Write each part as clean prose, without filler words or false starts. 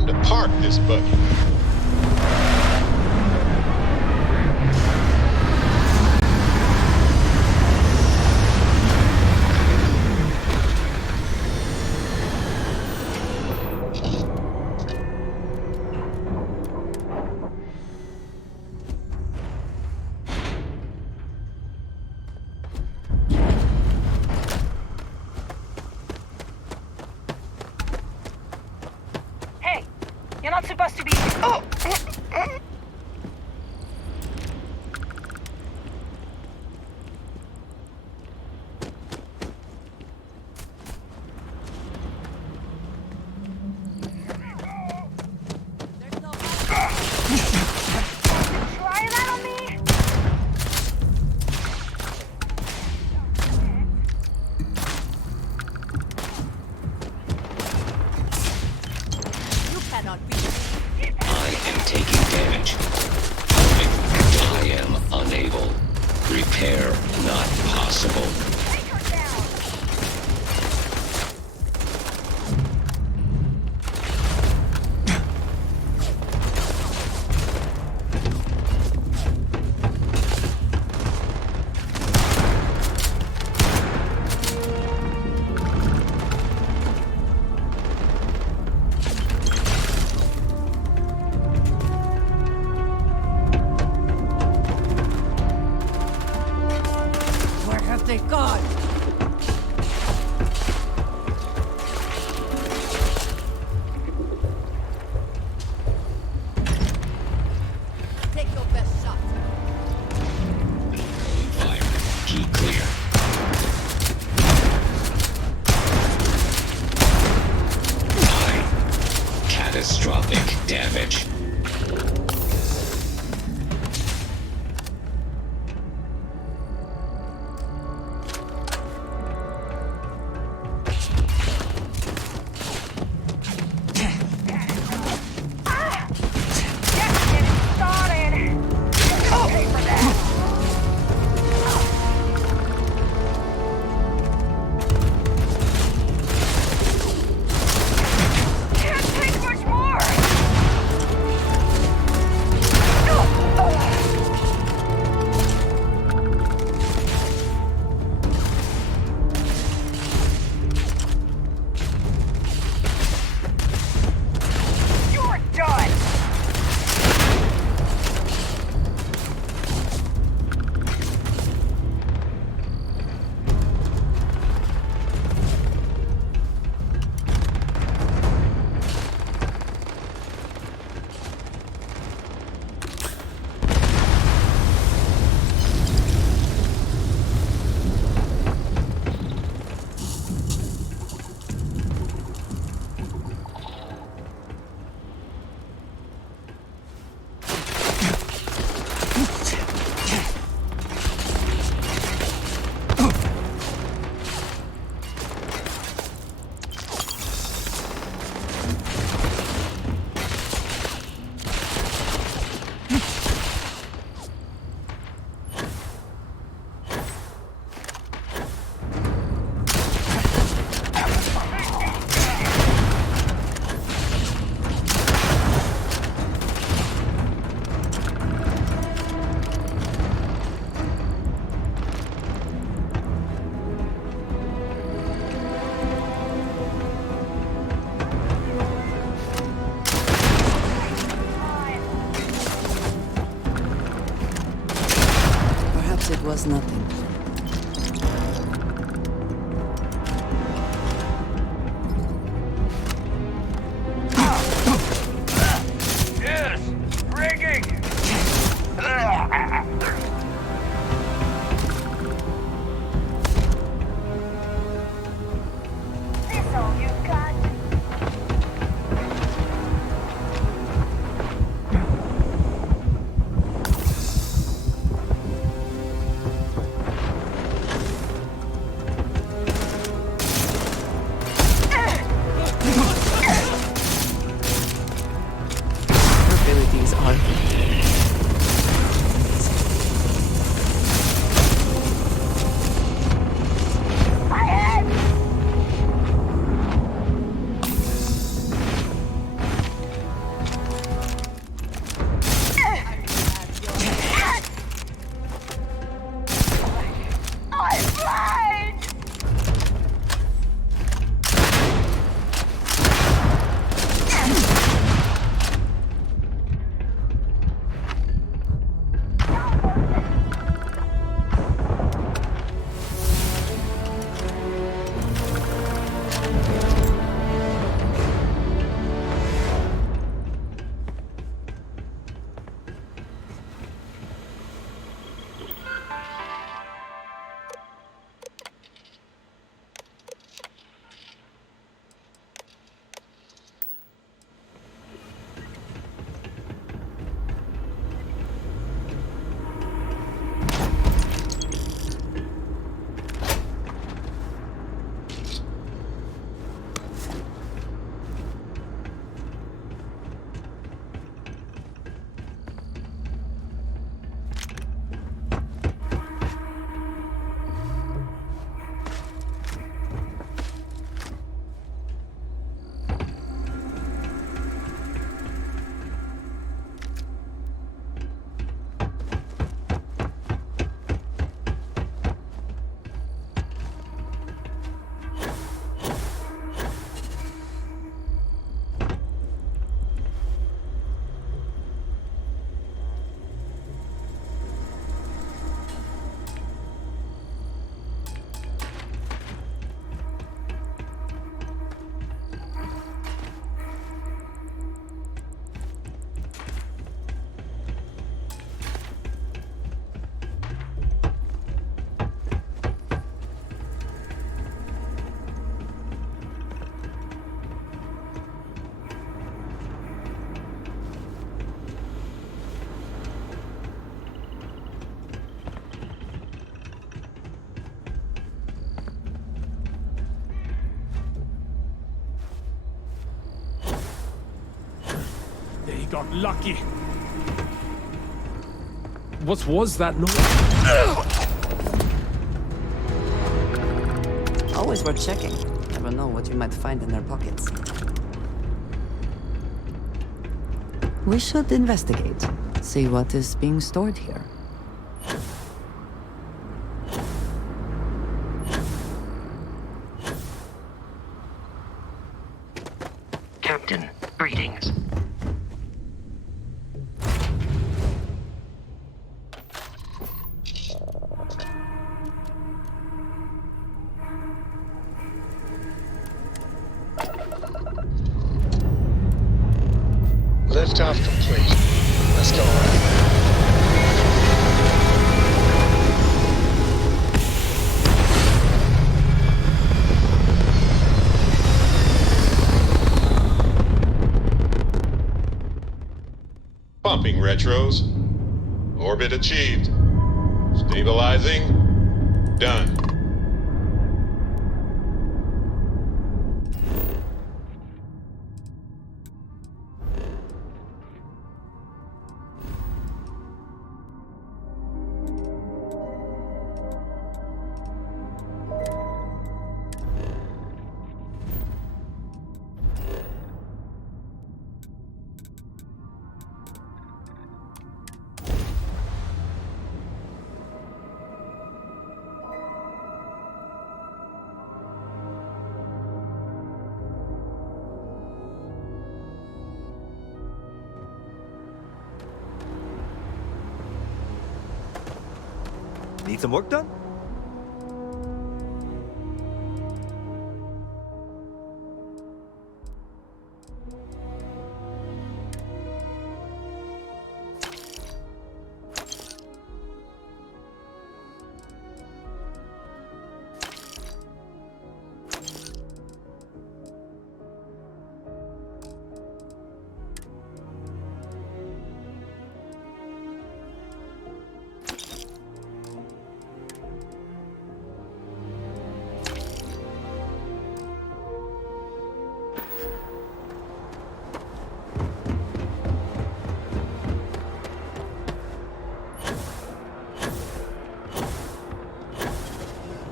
time to park this buggy. You're not supposed to be... Oh! Try that on me? You cannot be. I am taking damage. I am unable. Repair not possible. Take her down! Where have they gone? Take your best shot. Fire. Key clear. Catastrophic damage. got lucky. What was that noise? Always worth checking. Never know what you might find in their pockets. We should investigate. See what is being stored here. Captain, greetings. Liftoff complete. Let's go. Pumping retros. Orbit achieved. Stabilizing. Done. Need some work done?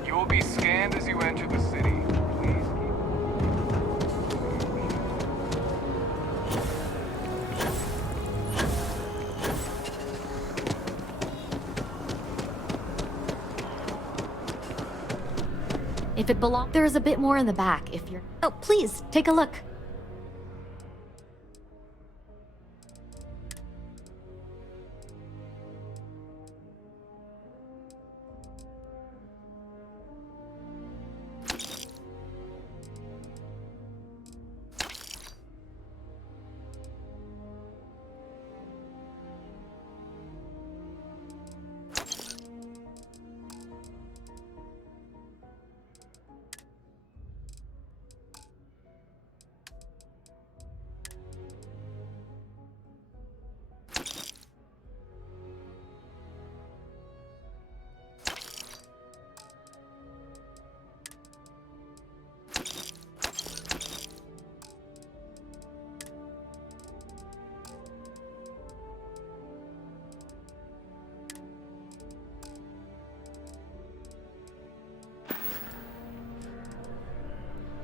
You will be scanned as you enter the city. Please If it belongs, there is a bit more in the back if you're... Oh, please, take a look.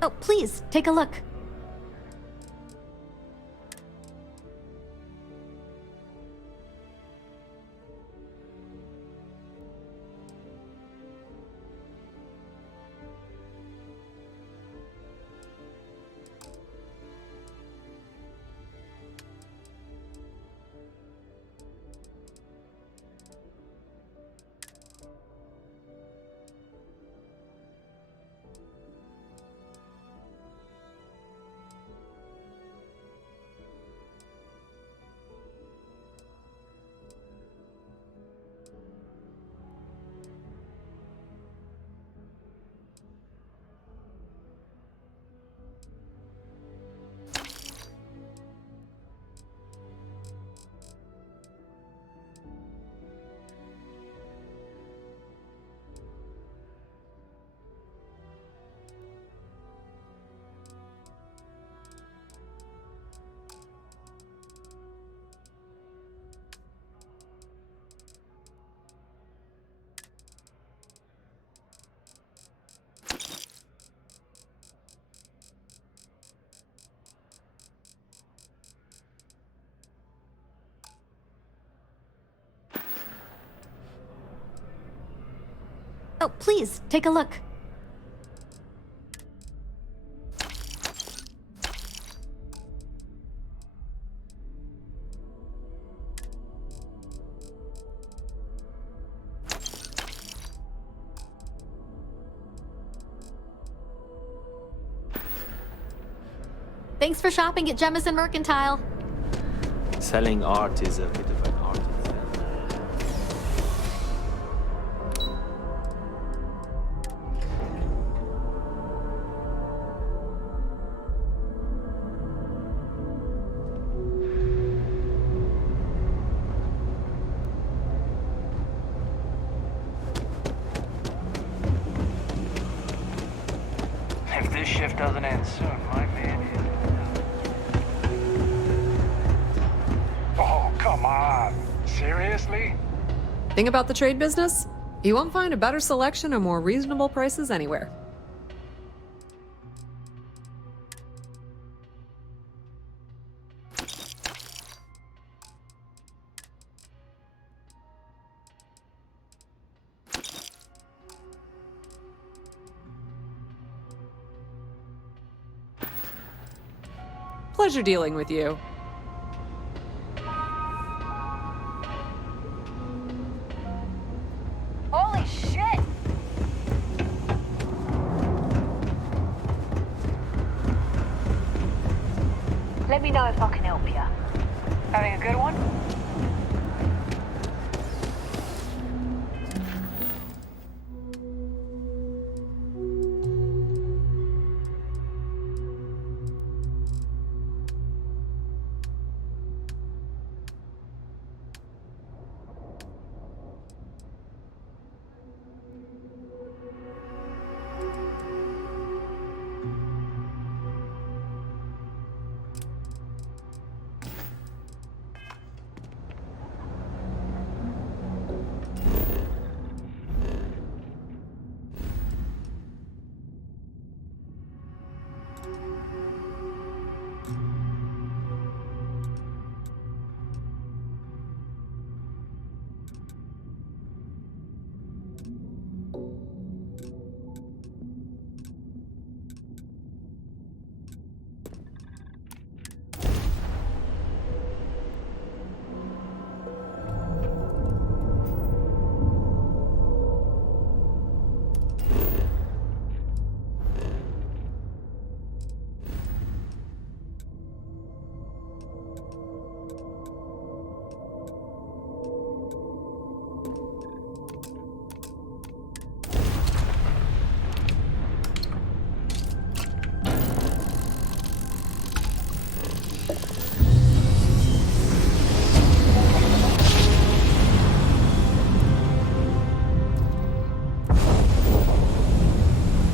Oh, please, take a look. Please, take a look. Thanks for shopping at Jemison Mercantile. Selling art is a bit of an art itself. If this shift doesn't end soon, my man is... Oh, come on. Seriously? Thing about the trade business? You won't find a better selection or more reasonable prices anywhere. Pleasure dealing with you. Holy shit! Let me know if I can help you. Having a good one?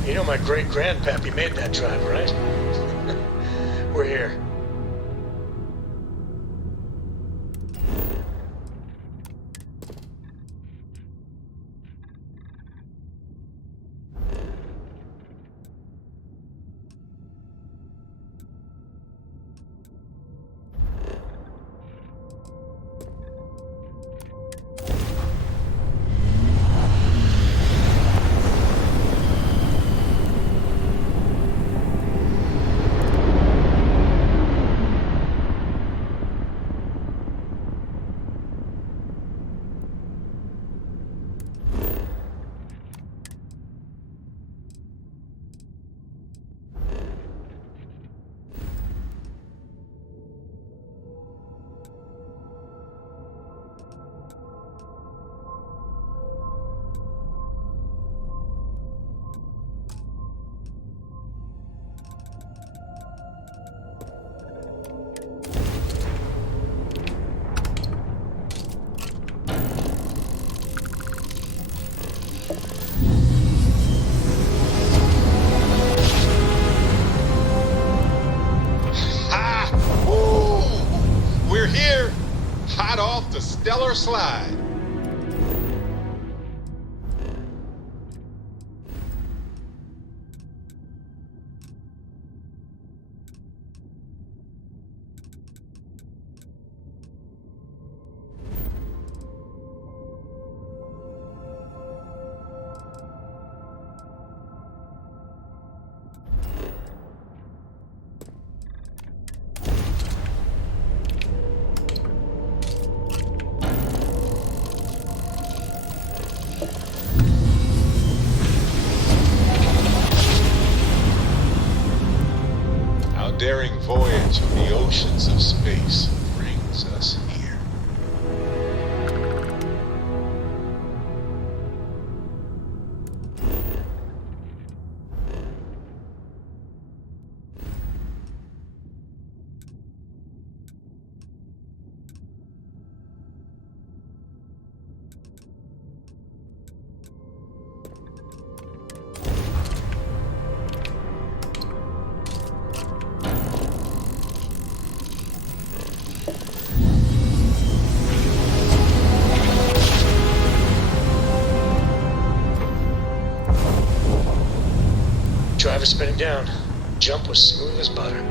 You know my great-grandpappy made that drive, right? We're here. Stellar slide. daring voyage of the oceans of space brings us here. Driver spinning down. Jump was smooth as butter.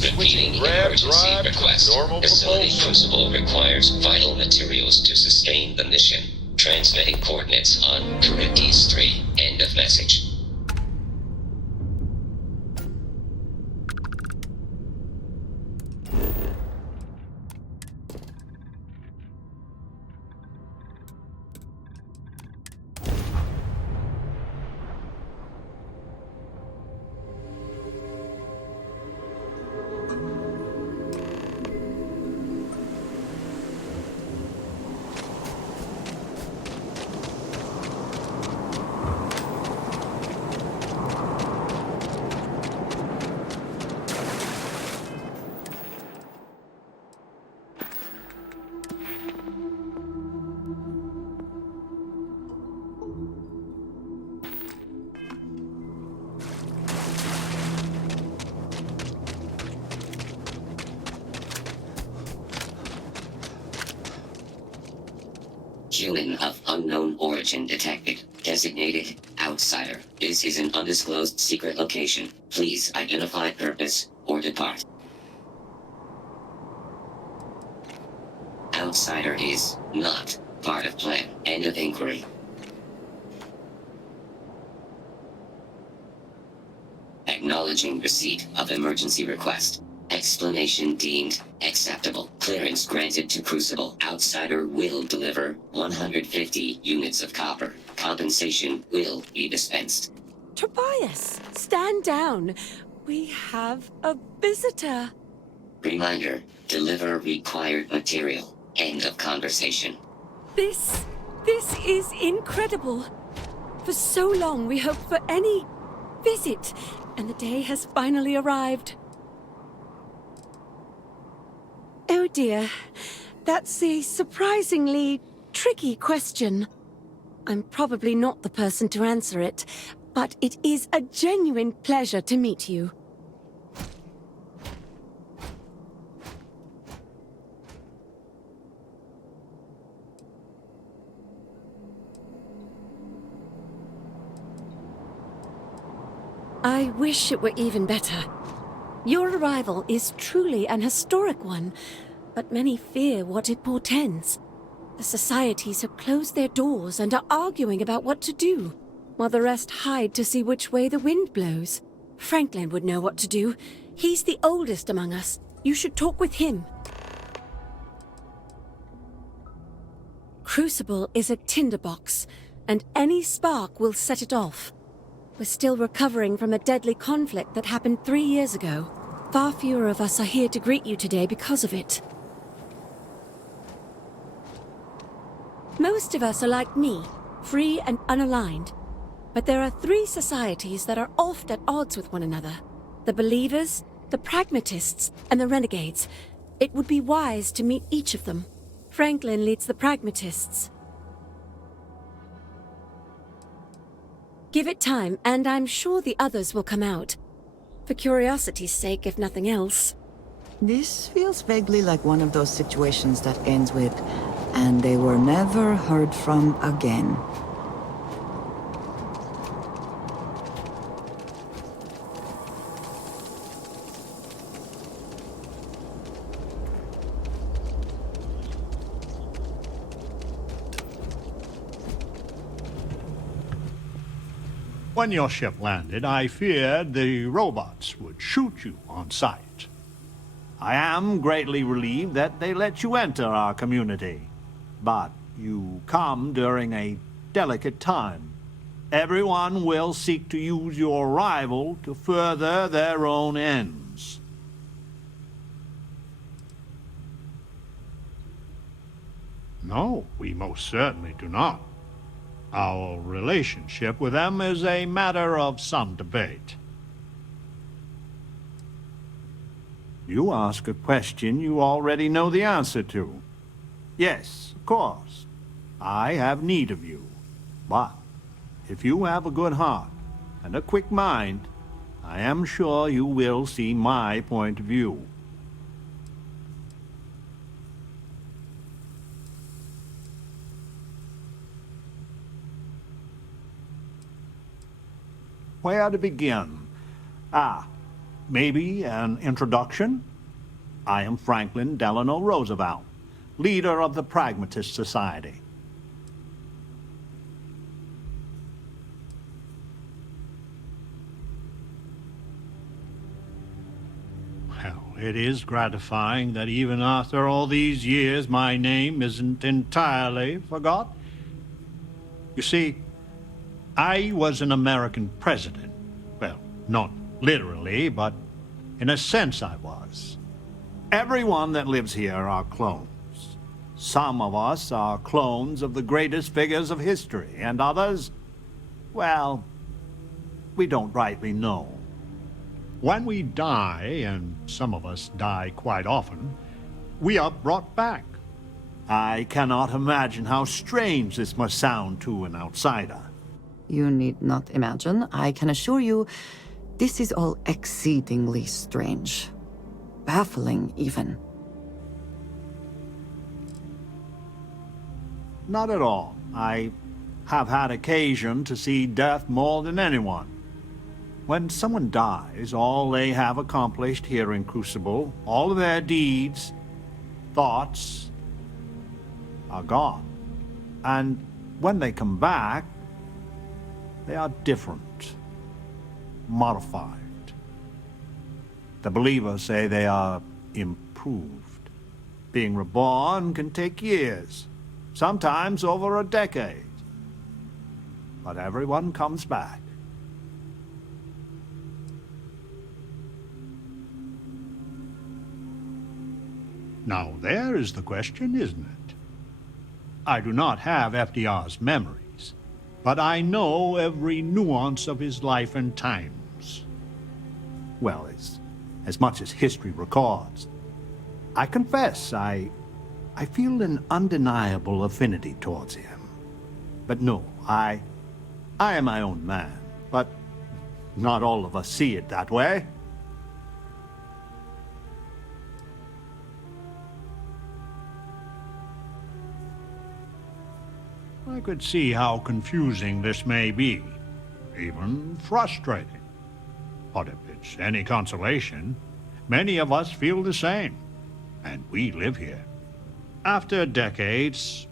Repeating emergency request. Facility Crucible requires vital materials to sustain the mission. Transmitting coordinates on Charybdis 3. End of message. Human of unknown origin detected. Designated outsider. This is an undisclosed secret location. Please identify purpose or depart. Outsider is not part of plan. End of inquiry. Acknowledging receipt of emergency request. Explanation deemed acceptable. Clearance granted to Crucible. Outsider will deliver 150 units of copper. Compensation will be dispensed. Tobias, stand down. We have a visitor. Reminder, deliver required material. End of conversation. This is incredible. For so long we hoped for any visit, and the day has finally arrived. Oh dear, that's a surprisingly tricky question. I'm probably not the person to answer it, but it is a genuine pleasure to meet you. I wish it were even better. Your arrival is truly an historic one, but many fear what it portends. The societies have closed their doors and are arguing about what to do, while the rest hide to see which way the wind blows. Franklin would know what to do. He's the oldest among us. You should talk with him. Crucible is a tinderbox, and any spark will set it off. We're still recovering from a deadly conflict that happened 3 years ago. Far fewer of us are here to greet you today because of it. Most of us are like me, free and unaligned. But there are 3 societies that are oft at odds with one another. The Believers, the Pragmatists, and the Renegades. It would be wise to meet each of them. Franklin leads the Pragmatists. Give it time, and I'm sure the others will come out. For curiosity's sake, if nothing else. This feels vaguely like one of those situations that ends with, and they were never heard from again. When your ship landed, I feared the robots would shoot you on sight. I am greatly relieved that they let you enter our community. But you come during a delicate time. Everyone will seek to use your arrival to further their own ends. No, we most certainly do not. Our relationship with them is a matter of some debate. You ask a question you already know the answer to. Yes, of course. I have need of you. But if you have a good heart and a quick mind, I am sure you will see my point of view. Where to begin? Maybe an introduction? I am Franklin Delano Roosevelt, leader of the Pragmatist Society. Well, it is gratifying that even after all these years, my name isn't entirely forgot. You see, I was an American president. Well, not literally, but in a sense I was. Everyone that lives here are clones. Some of us are clones of the greatest figures of history, and others, well, we don't rightly know. When we die, and some of us die quite often, we are brought back. I cannot imagine how strange this must sound to an outsider. You need not imagine. I can assure you, this is all exceedingly strange. Baffling, even. Not at all. I have had occasion to see death more than anyone. When someone dies, all they have accomplished here in Crucible, all of their deeds, thoughts, are gone. And when they come back, they are different, modified. The believers say they are improved. Being reborn can take years, sometimes over a decade. But everyone comes back. Now there is the question, isn't it? I do not have FDR's memories, but I know every nuance of his life and times. Well, as much as history records. I confess, I feel an undeniable affinity towards him. But no, I am my own man, but not all of us see it that way. I could see how confusing this may be, even frustrating. But if it's any consolation, many of us feel the same, and we live here. After decades,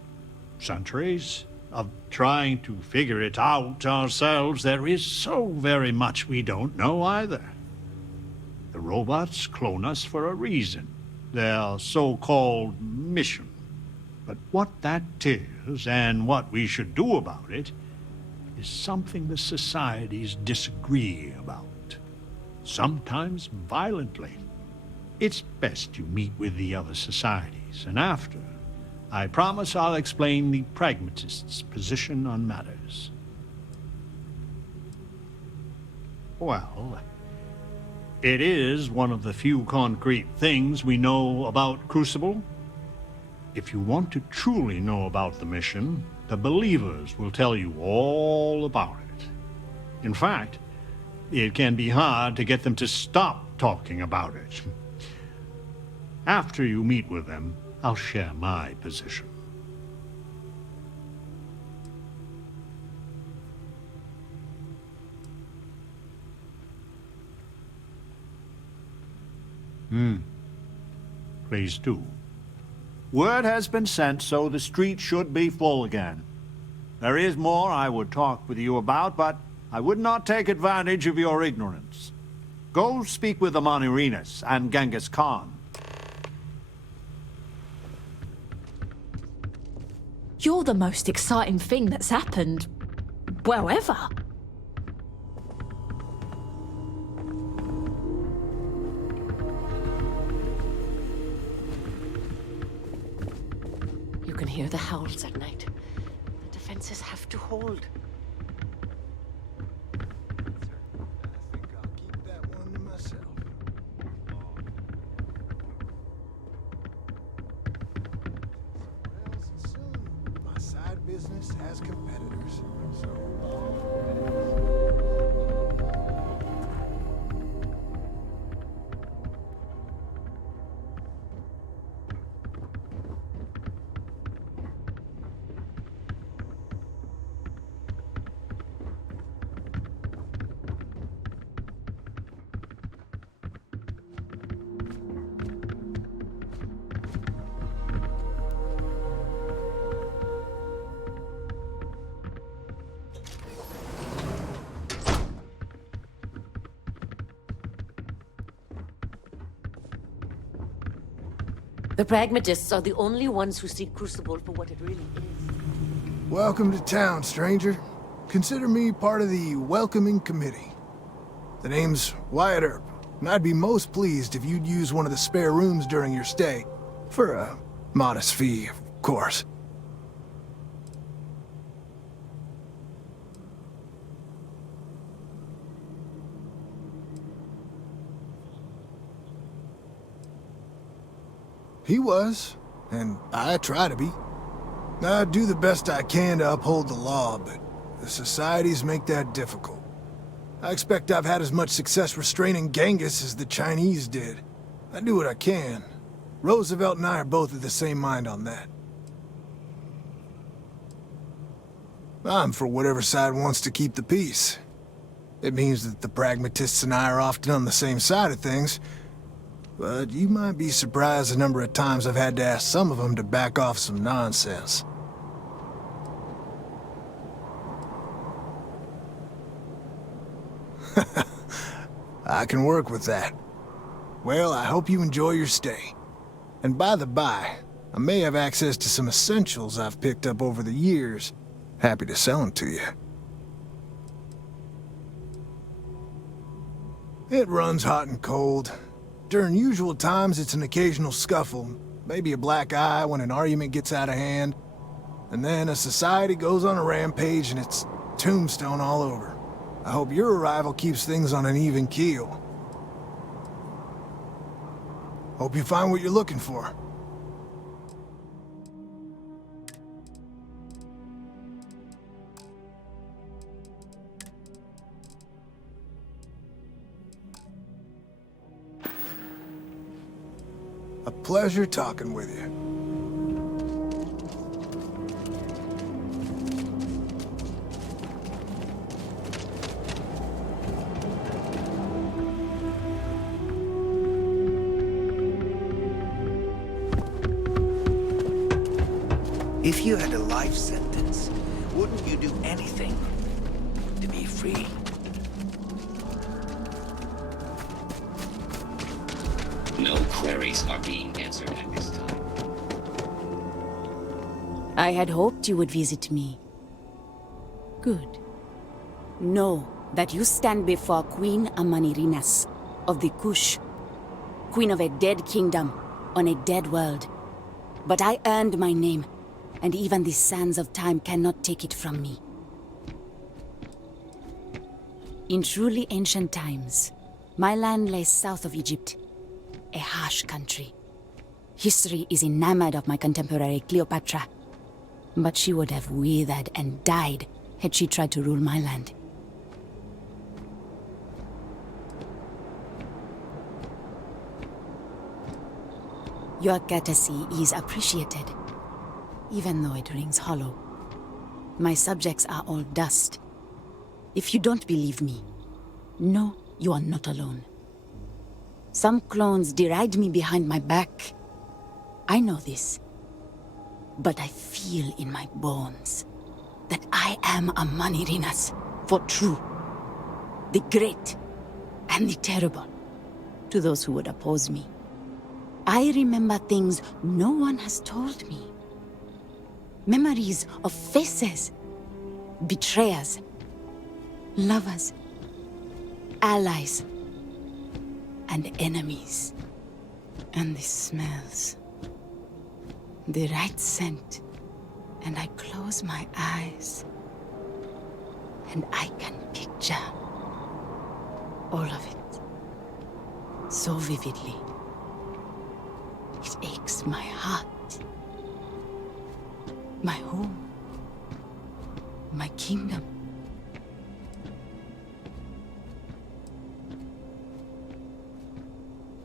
centuries, of trying to figure it out ourselves, there is so very much we don't know either. The robots clone us for a reason, their so-called mission. But what that is, and what we should do about it, is something the societies disagree about. Sometimes violently. It's best you meet with the other societies, and after, I promise I'll explain the pragmatists' position on matters. Well, it is one of the few concrete things we know about Crucible. If you want to truly know about the mission, the believers will tell you all about it. In fact, it can be hard to get them to stop talking about it. After you meet with them, I'll share my position. Please do. Word has been sent, so the street should be full again. There is more I would talk with you about, but I would not take advantage of your ignorance. Go speak with the Manirinas and Genghis Khan. You're the most exciting thing that's happened, well, ever. You can hear the howls at night. The defenses have to hold. Business has competitors, The pragmatists are the only ones who see Crucible for what it really is. Welcome to town, stranger. Consider me part of the welcoming committee. The name's Wyatt Earp, and I'd be most pleased if you'd use one of the spare rooms during your stay. For a modest fee, of course. He was, and I try to be. I do the best I can to uphold the law, but the societies make that difficult. I expect I've had as much success restraining Genghis as the Chinese did. I do what I can. Roosevelt and I are both of the same mind on that. I'm for whatever side wants to keep the peace. It means that the pragmatists and I are often on the same side of things, but you might be surprised the number of times I've had to ask some of them to back off some nonsense. I can work with that. Well, I hope you enjoy your stay. And by the by, I may have access to some essentials I've picked up over the years. Happy to sell them to you. It runs hot and cold. During usual times, it's an occasional scuffle, maybe a black eye when an argument gets out of hand, and then a society goes on a rampage and it's tombstone all over. I hope your arrival keeps things on an even keel. Hope you find what you're looking for. A pleasure talking with you. If you had a life sentence, wouldn't you do anything to be free? No queries are being answered at this time. I had hoped you would visit me. Good. Know that you stand before Queen Amanirinas of the Kush, queen of a dead kingdom on a dead world. But I earned my name, and even the sands of time cannot take it from me. In truly ancient times, my land lay south of Egypt, a harsh country. History is enamored of my contemporary Cleopatra, but she would have withered and died had she tried to rule my land. Your courtesy is appreciated, even though it rings hollow. My subjects are all dust. If you don't believe me, know you are not alone. Some clones deride me behind my back. I know this. But I feel in my bones that I am a Manirinas for true. the great, and the terrible, to those who would oppose me. I remember things no one has told me. Memories of faces, betrayers, lovers, allies, and enemies. And the smells. The right scent. And I close my eyes. And I can picture all of it. So vividly. It aches my heart. My home. My kingdom.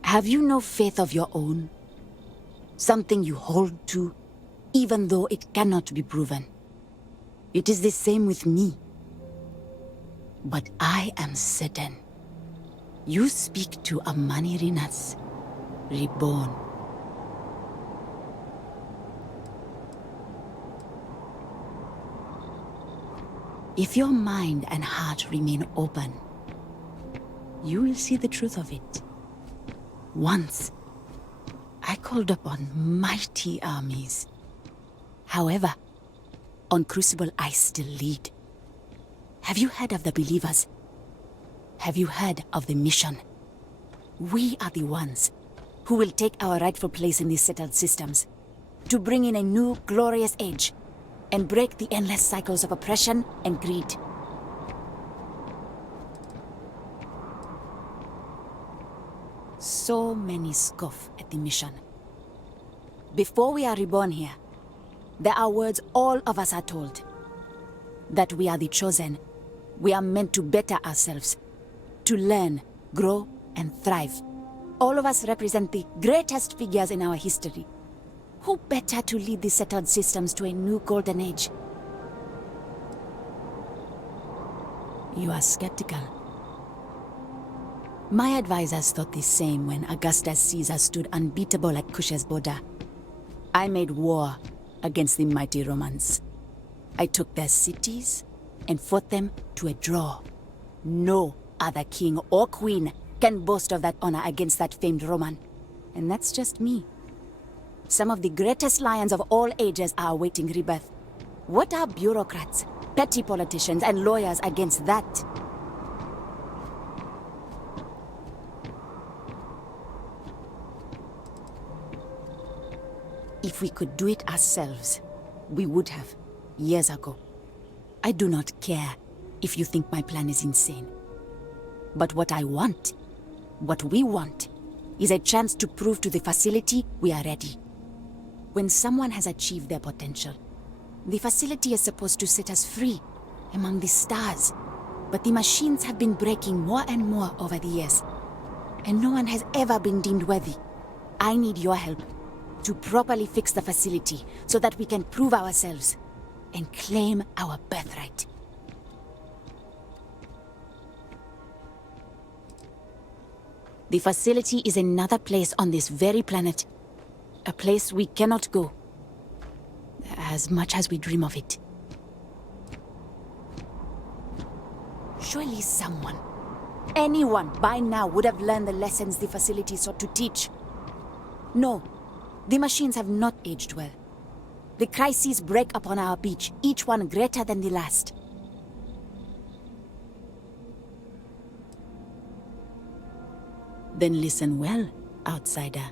Have you no faith of your own? Something you hold to, even though it cannot be proven. It is the same with me. But I am certain. You speak to a Manirinas, reborn. If your mind and heart remain open, you will see the truth of it. Once, I called upon mighty armies. However, on Crucible I still lead. Have you heard of the believers? Have you heard of the mission? We are the ones who will take our rightful place in these settled systems, to bring in a new glorious age, and break the endless cycles of oppression and greed. So many scoff at the mission. Before we are reborn here, there are words all of us are told. That we are the chosen. We are meant to better ourselves. To learn, grow, and thrive. All of us represent the greatest figures in our history. Who better to lead the settled systems to a new golden age? You are skeptical. My advisors thought the same when Augustus Caesar stood unbeatable at Kush's border. I made war against the mighty Romans. I took their cities and fought them to a draw. No other king or queen can boast of that honor against that famed Roman. And that's just me. Some of the greatest lions of all ages are awaiting rebirth. What are bureaucrats, petty politicians, and lawyers against that? If we could do it ourselves, we would have, years ago. I do not care if you think my plan is insane. But what I want, what we want, is a chance to prove to the facility we are ready. When someone has achieved their potential, the facility is supposed to set us free among the stars. But the machines have been breaking more and more over the years, and no one has ever been deemed worthy. I need your help to properly fix the facility so that we can prove ourselves and claim our birthright. The facility is another place on this very planet. A place we cannot go, as much as we dream of it. Surely someone, anyone by now would have learned the lessons the facility sought to teach. No, the machines have not aged well. The crises break upon our beach, each one greater than the last. Then listen well, outsider.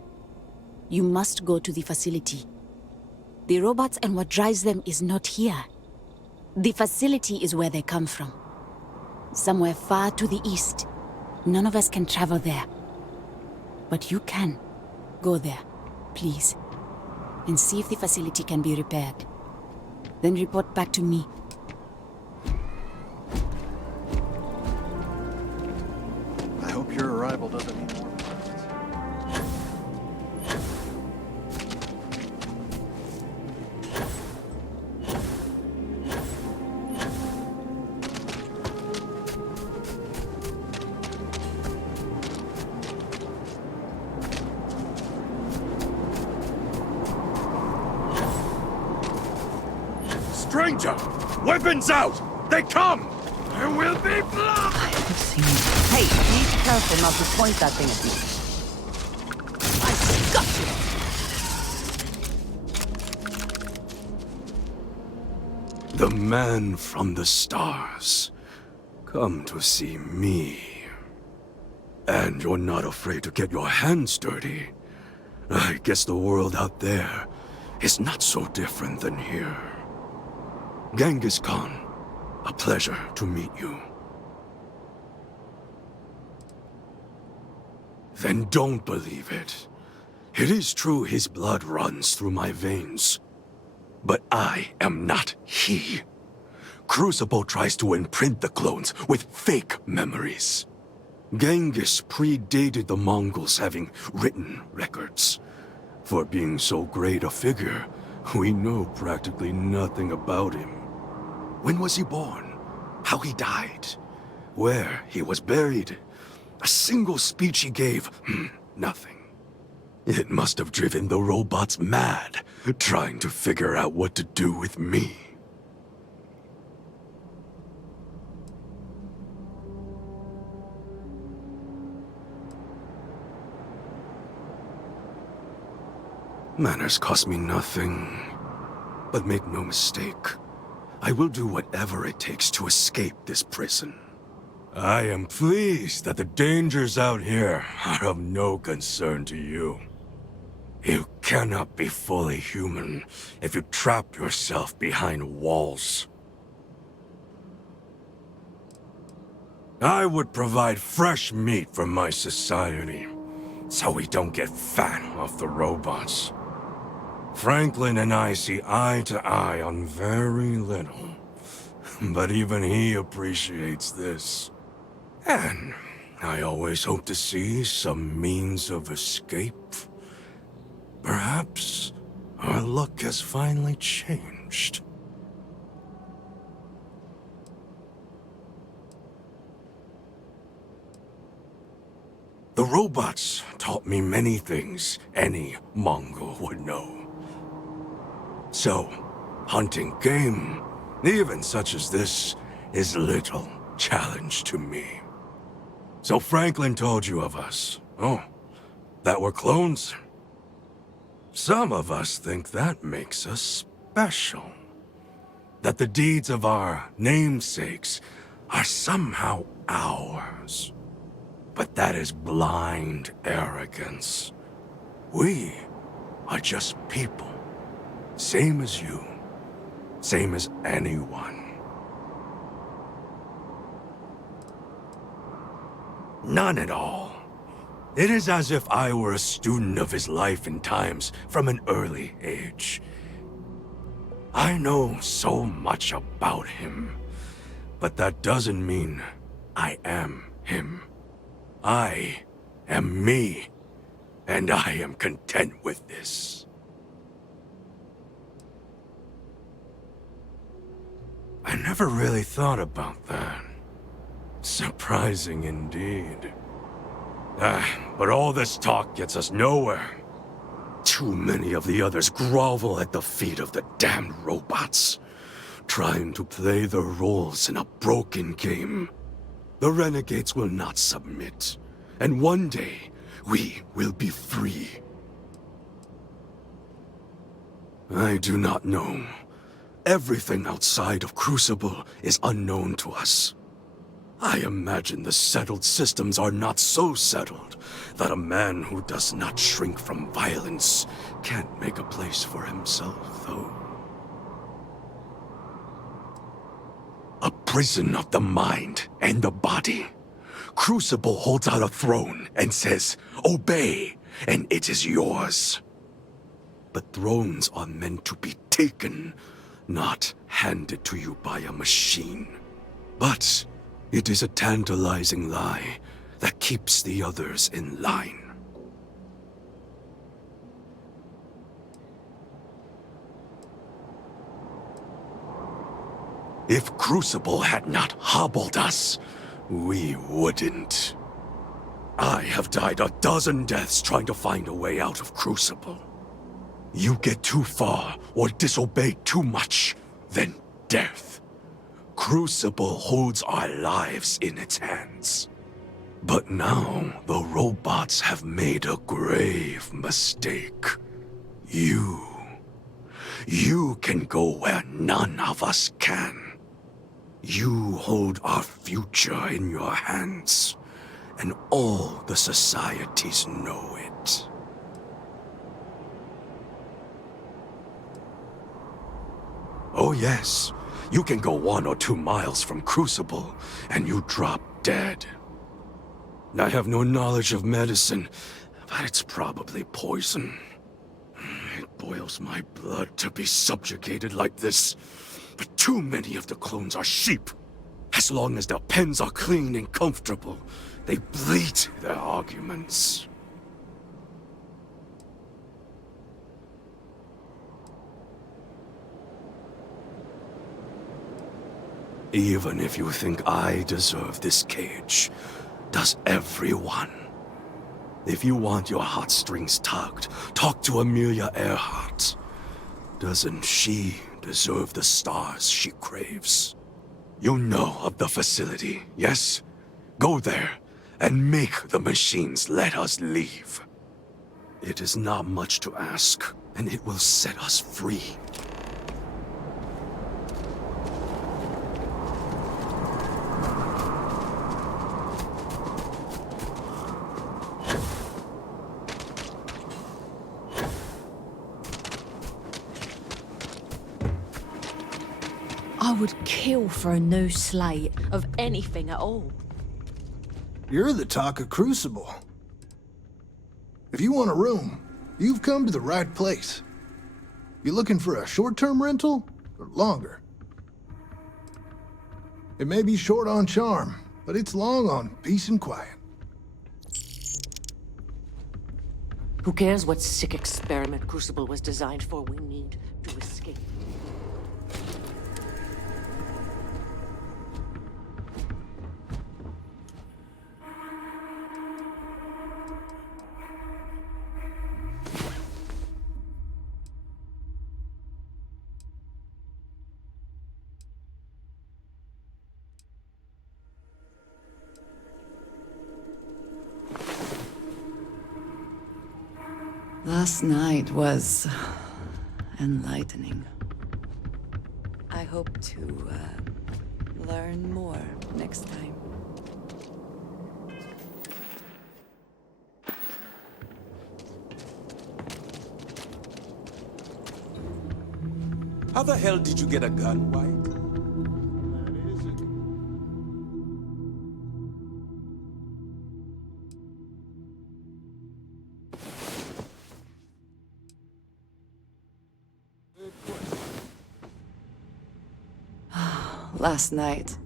You must go to the facility. The robots and what drives them is not here. The facility is where they come from. Somewhere far to the east. None of us can travel there. But you can. Go there, please. And see if the facility can be repaired. Then report back to me. I hope your arrival doesn't mean more plans. Stranger! Weapons out! They come! There will be blood! see. Hey, be careful not to point that thing at me. I got you! The man from the stars. Come to see me. And you're not afraid to get your hands dirty. I guess the world out there is not so different than here. Genghis Khan, a pleasure to meet you. Then don't believe it. It is true his blood runs through my veins. But I am not he. Crucible tries to imprint the clones with fake memories. Genghis predated the Mongols having written records. For being so great a figure, we know practically nothing about him. When was he born? How he died? Where he was buried? A single speech he gave? Nothing. It must have driven the robots mad, trying to figure out what to do with me. Manners cost me nothing. But make no mistake, I will do whatever it takes to escape this prison. I am pleased that the dangers out here are of no concern to you. You cannot be fully human if you trap yourself behind walls. I would provide fresh meat for my society, so we don't get fat off the robots. Franklin and I see eye to eye on very little, but even he appreciates this. And I always hope to see some means of escape. Perhaps our luck has finally changed. The robots taught me many things any Mongol would know. So, hunting game, even such as this, is little challenge to me. So Franklin told you of us. Oh, that we're clones? Some of us think that makes us special. That the deeds of our namesakes are somehow ours. But that is blind arrogance. We are just people. Same as you. Same as anyone. None at all. It is as if I were a student of his life and times from an early age. I know so much about him, but that doesn't mean I am him. I am me, and I am content with this. I never really thought about that. Surprising indeed. But all this talk gets us nowhere. Too many of the others grovel at the feet of the damned robots, trying to play their roles in a broken game. The renegades will not submit, and one day we will be free. I do not know. Everything outside of Crucible is unknown to us. I imagine the settled systems are not so settled that a man who does not shrink from violence can't make a place for himself, though. A prison of the mind and the body. Crucible holds out a throne and says, "Obey, and it is yours." But thrones are meant to be taken, not handed to you by a machine. But it is a tantalizing lie that keeps the others in line. If Crucible had not hobbled us, we wouldn't. I have died a dozen deaths trying to find a way out of Crucible. You get too far or disobey too much, then death. Crucible holds our lives in its hands. But now, the robots have made a grave mistake. You can go where none of us can. You hold our future in your hands, and all the societies know it. Oh yes, you can go 1 or 2 miles from Crucible, and you drop dead. I have no knowledge of medicine, but it's probably poison. It boils my blood to be subjugated like this. But too many of the clones are sheep. As long as their pens are clean and comfortable, they bleat their arguments. Even if you think I deserve this cage, does everyone? If you want your heartstrings tugged, talk to Amelia Earhart. Doesn't she deserve the stars she craves? You know of the facility, yes? Go there and make the machines let us leave. It is not much to ask, and it will set us free. I would kill for a new slate of anything at all. You're the talk of Crucible. If you want a room, you've come to the right place. You looking for a short-term rental or longer? It may be short on charm, but it's long on peace and quiet. Who cares what sick experiment Crucible was designed for? We need to escape. Last night was enlightening. I hope to learn more next time. How the hell did you get a gun, White? Last night.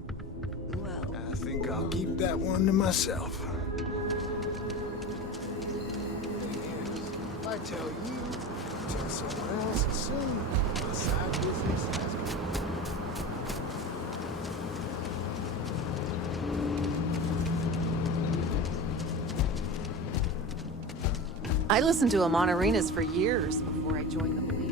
Well, I think I'll keep that one to myself. If I tell you, tell someone else, and soon my side business has I listened to Amon Arenas for years before I joined the Believers.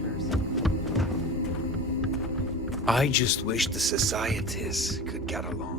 I just wish the societies could get along.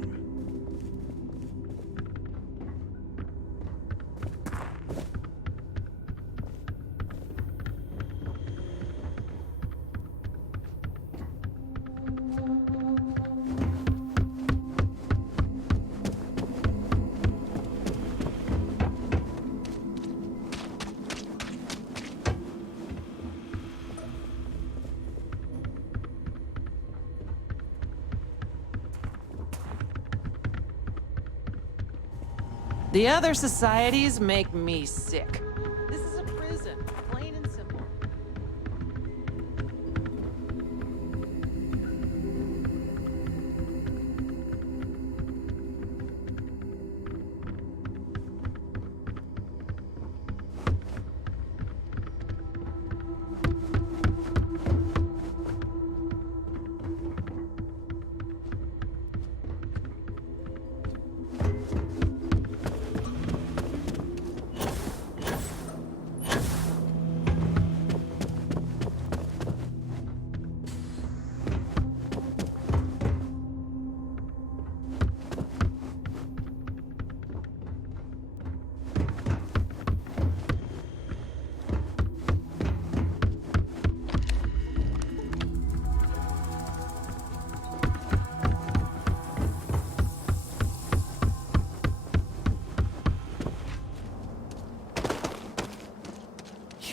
The other societies make me sick. This is a prison, plain and simple.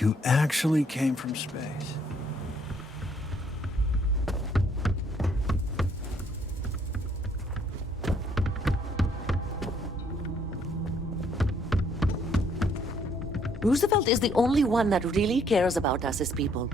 You actually came from space. Roosevelt is the only one that really cares about us as people.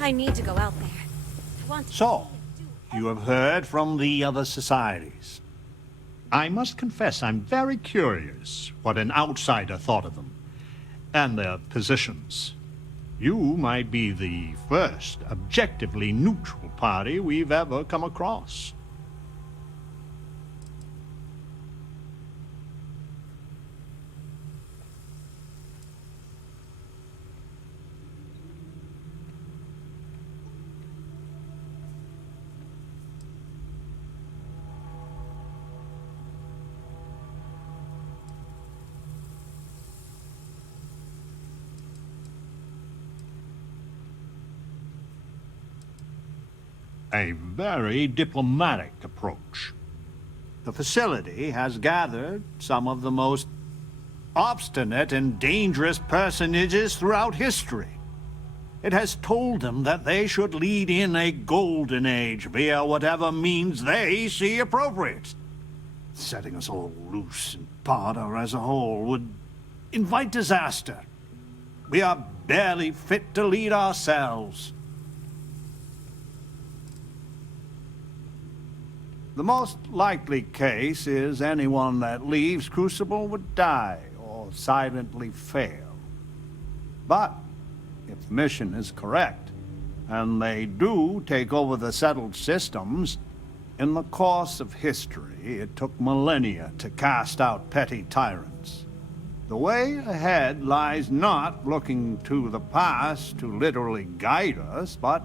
I need to go out there. I want to... So, you have heard from the other societies. I must confess I'm very curious what an outsider thought of them, and their positions. You might be the first objectively neutral party we've ever come across. A very diplomatic approach. The facility has gathered some of the most obstinate and dangerous personages throughout history. It has told them that they should lead in a golden age via whatever means they see appropriate. Setting us all loose and barter as a whole would invite disaster. We are barely fit to lead ourselves. The most likely case is anyone that leaves Crucible would die or silently fail. But if the mission is correct, and they do take over the settled systems, in the course of history it took millennia to cast out petty tyrants. The way ahead lies not looking to the past to literally guide us, but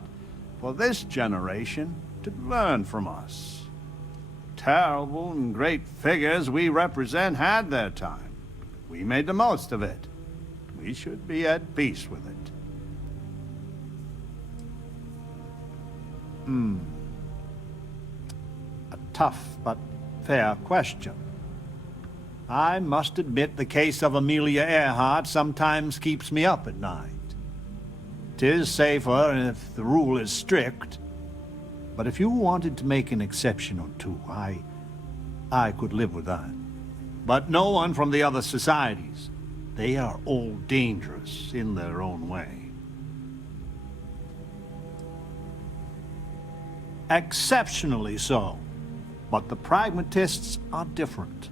for this generation to learn from us. Terrible and great figures we represent had their time. We made the most of it. We should be at peace with it. A tough but fair question. I must admit the case of Amelia Earhart sometimes keeps me up at night. 'Tis safer if the rule is strict. But if you wanted to make an exception or two, I could live with that. But no one from the other societies. They are all dangerous in their own way. Exceptionally so. But the pragmatists are different.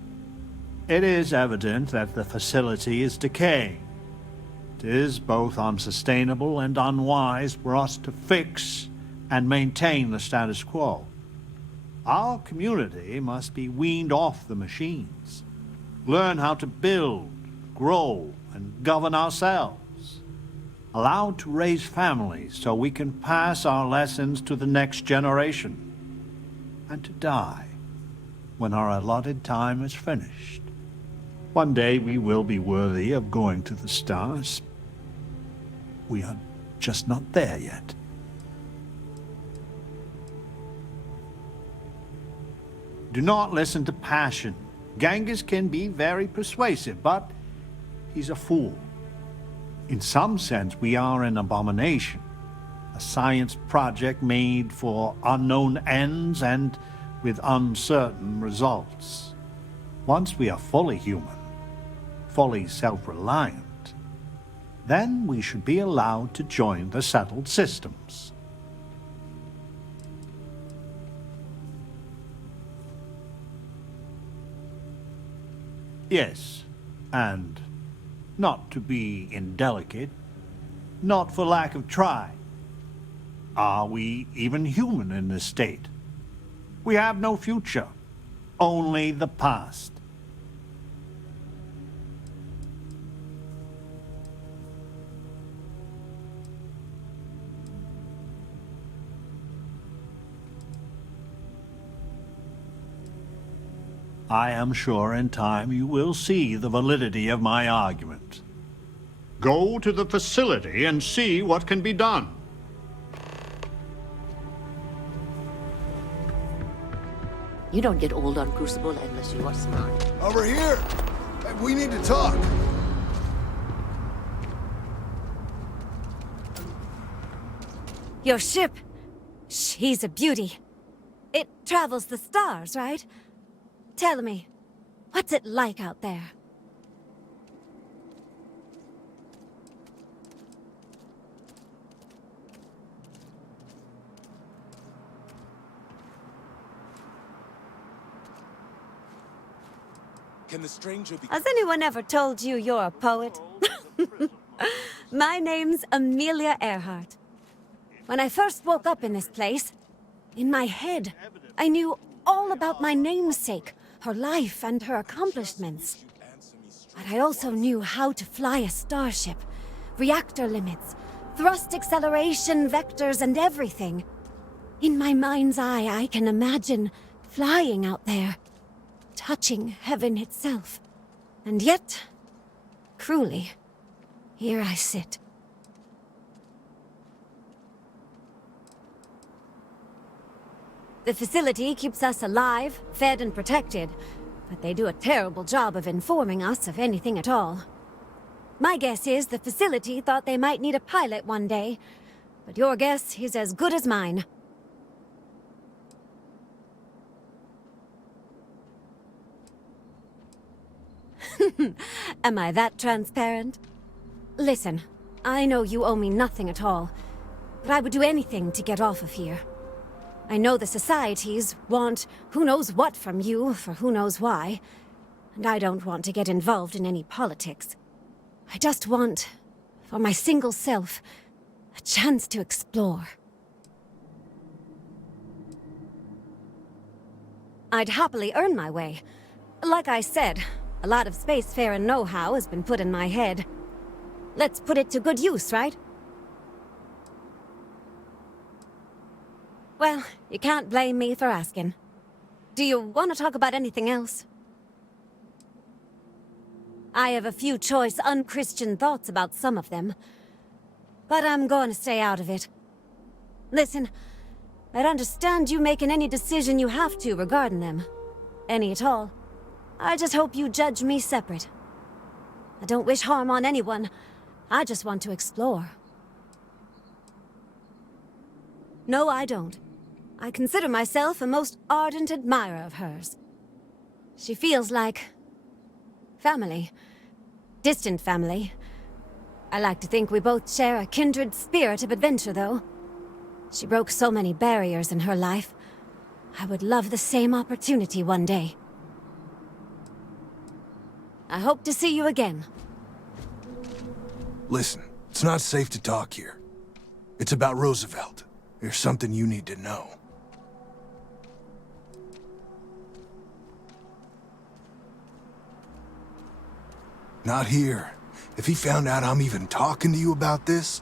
It is evident that the facility is decaying. It is both unsustainable and unwise for us to fix and maintain the status quo. Our community must be weaned off the machines, learn how to build, grow, and govern ourselves, allowed to raise families so we can pass our lessons to the next generation, and to die when our allotted time is finished. One day we will be worthy of going to the stars. We are just not there yet. Do not listen to passion. Genghis can be very persuasive, but he's a fool. In some sense, we are an abomination. A science project made for unknown ends and with uncertain results. Once we are fully human, fully self-reliant, then we should be allowed to join the settled systems. Yes, and not to be indelicate, not for lack of trying. Are we even human in this state? We have no future, only the past. I am sure in time you will see the validity of my argument. Go to the facility and see what can be done. You don't get old on Crucible unless you are smart. Over here! We need to talk. Your ship, she's a beauty. It travels the stars, right? Tell me, what's it like out there? Can the stranger be... Has anyone ever told you you're a poet? My name's Amelia Earhart. When I first woke up in this place, in my head, I knew all about my namesake, her life and her accomplishments. But I also knew how to fly a starship, reactor limits, thrust acceleration, vectors, and everything. In my mind's eye, I can imagine flying out there, touching heaven itself. And yet, cruelly, here I sit. The facility keeps us alive, fed and protected, but they do a terrible job of informing us of anything at all. My guess is the facility thought they might need a pilot one day, but your guess is as good as mine. Am I that transparent? Listen, I know you owe me nothing at all, but I would do anything to get off of here. I know the societies want who knows what from you for who knows why, and I don't want to get involved in any politics. I just want, for my single self, a chance to explore. I'd happily earn my way. Like I said, a lot of spacefaring know-how has been put in my head. Let's put it to good use, right? Well, you can't blame me for asking. Do you want to talk about anything else? I have a few choice, unchristian thoughts about some of them, but I'm going to stay out of it. Listen, I'd understand you making any decision you have to regarding them. Any at all. I just hope you judge me separate. I don't wish harm on anyone. I just want to explore. No, I don't. I consider myself a most ardent admirer of hers. She feels like... family. Distant family. I like to think we both share a kindred spirit of adventure, though. She broke so many barriers in her life. I would love the same opportunity one day. I hope to see you again. Listen, it's not safe to talk here. It's about Roosevelt. There's something you need to know. Not here. If he found out I'm even talking to you about this...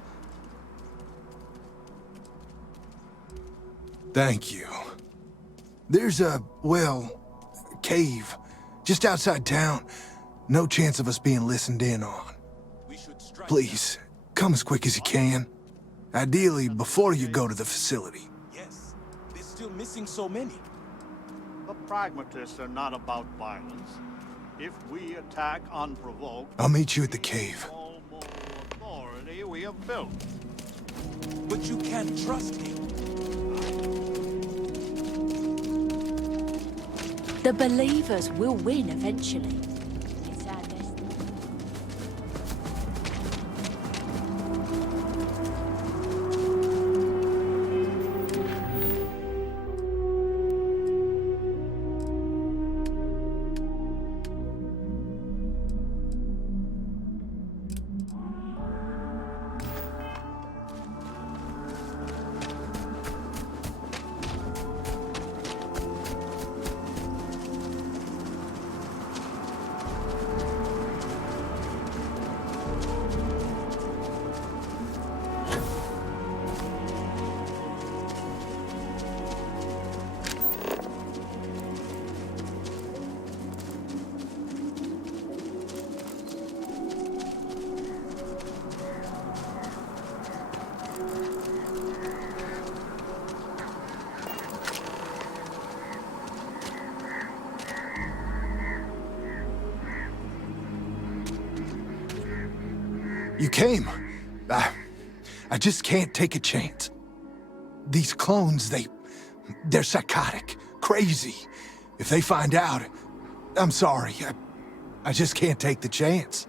Thank you. There's a, well, cave just outside town. No chance of us being listened in on. Please, come as quick as you can. Ideally, before you go to the facility. Yes, they're still missing so many. The pragmatists are not about violence. If we attack unprovoked, I'll meet you at the cave. all moral authority we have built. But you can't trust me. The believers will win eventually. It's our destiny. You came. I just can't take a chance. These clones, they're psychotic, crazy. If they find out, I'm sorry. I just can't take the chance.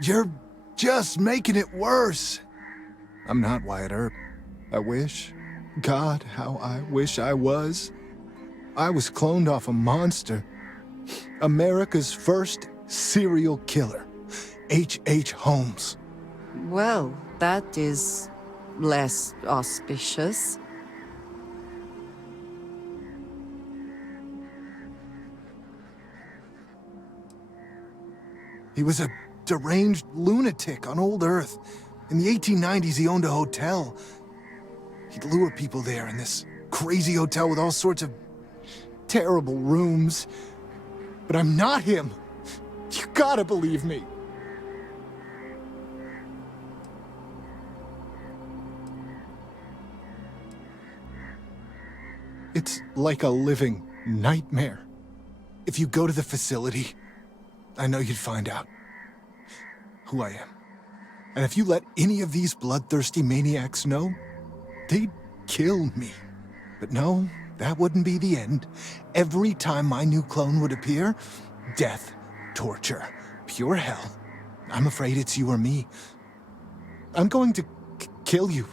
You're just making it worse. I'm not Wyatt Earp. I wish. God, how I wish I was. I was cloned off a monster. America's first serial killer. H.H. Holmes. Well, that is less auspicious. He was a deranged lunatic on old Earth. In the 1890s, he owned a hotel. He'd lure people there in this crazy hotel with all sorts of terrible rooms. But I'm not him. You gotta believe me. It's like a living nightmare. If you go to the facility, I know you'd find out who I am. And if you let any of these bloodthirsty maniacs know, they'd kill me. But no, that wouldn't be the end. Every time my new clone would appear, death, torture, pure hell. I'm afraid it's you or me. I'm going to kill you.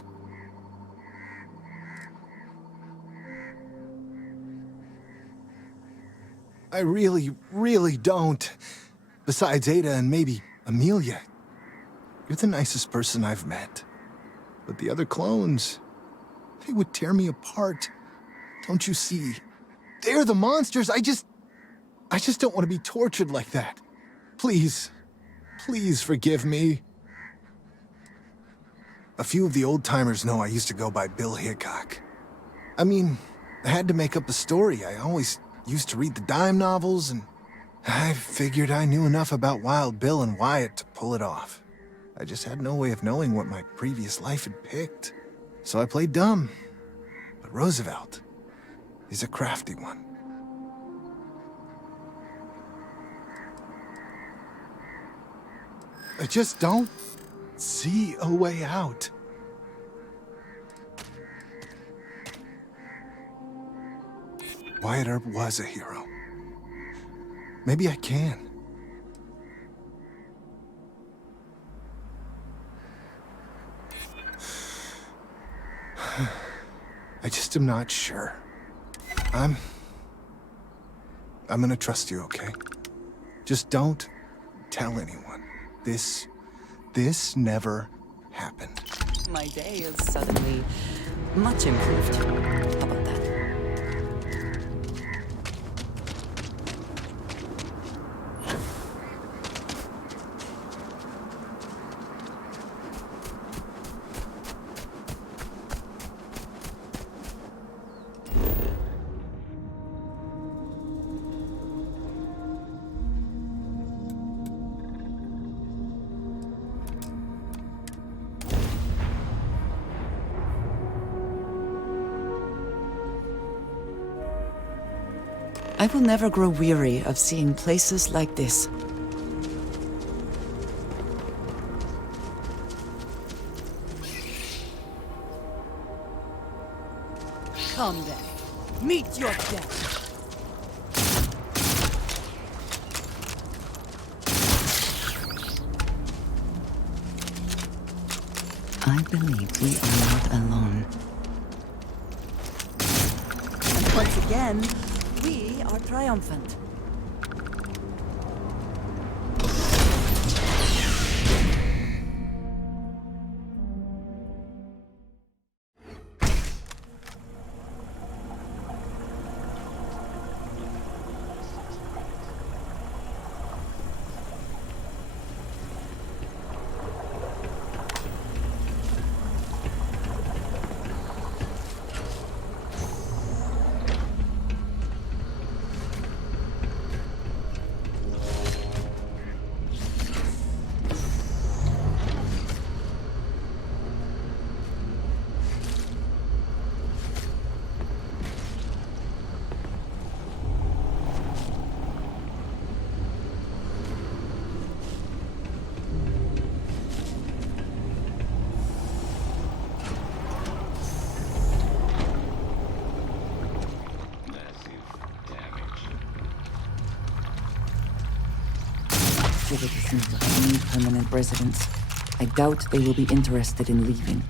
I really, really don't. Besides Ada and maybe Amelia, you're the nicest person I've met. But the other clones, they would tear me apart. Don't you see? They're the monsters. I just don't want to be tortured like that. Please, please forgive me. A few of the old-timers know I used to go by Bill Hickok. I mean, I had to make up a story. I always used to read the dime novels, and I figured I knew enough about Wild Bill and Wyatt to pull it off. I just had no way of knowing what my previous life had picked. So I played dumb. But Roosevelt is a crafty one. I just don't see a way out. Wyatt Earp was a hero. Maybe I can. I just am not sure. I'm gonna trust you, okay? Just don't tell anyone. This never happened. My day is suddenly much improved. How about that? I will never grow weary of seeing places like this. Come then, meet your death. I believe we are not alone. And once again, we are triumphant. facility seems to have new permanent residents. I doubt they will be interested in leaving.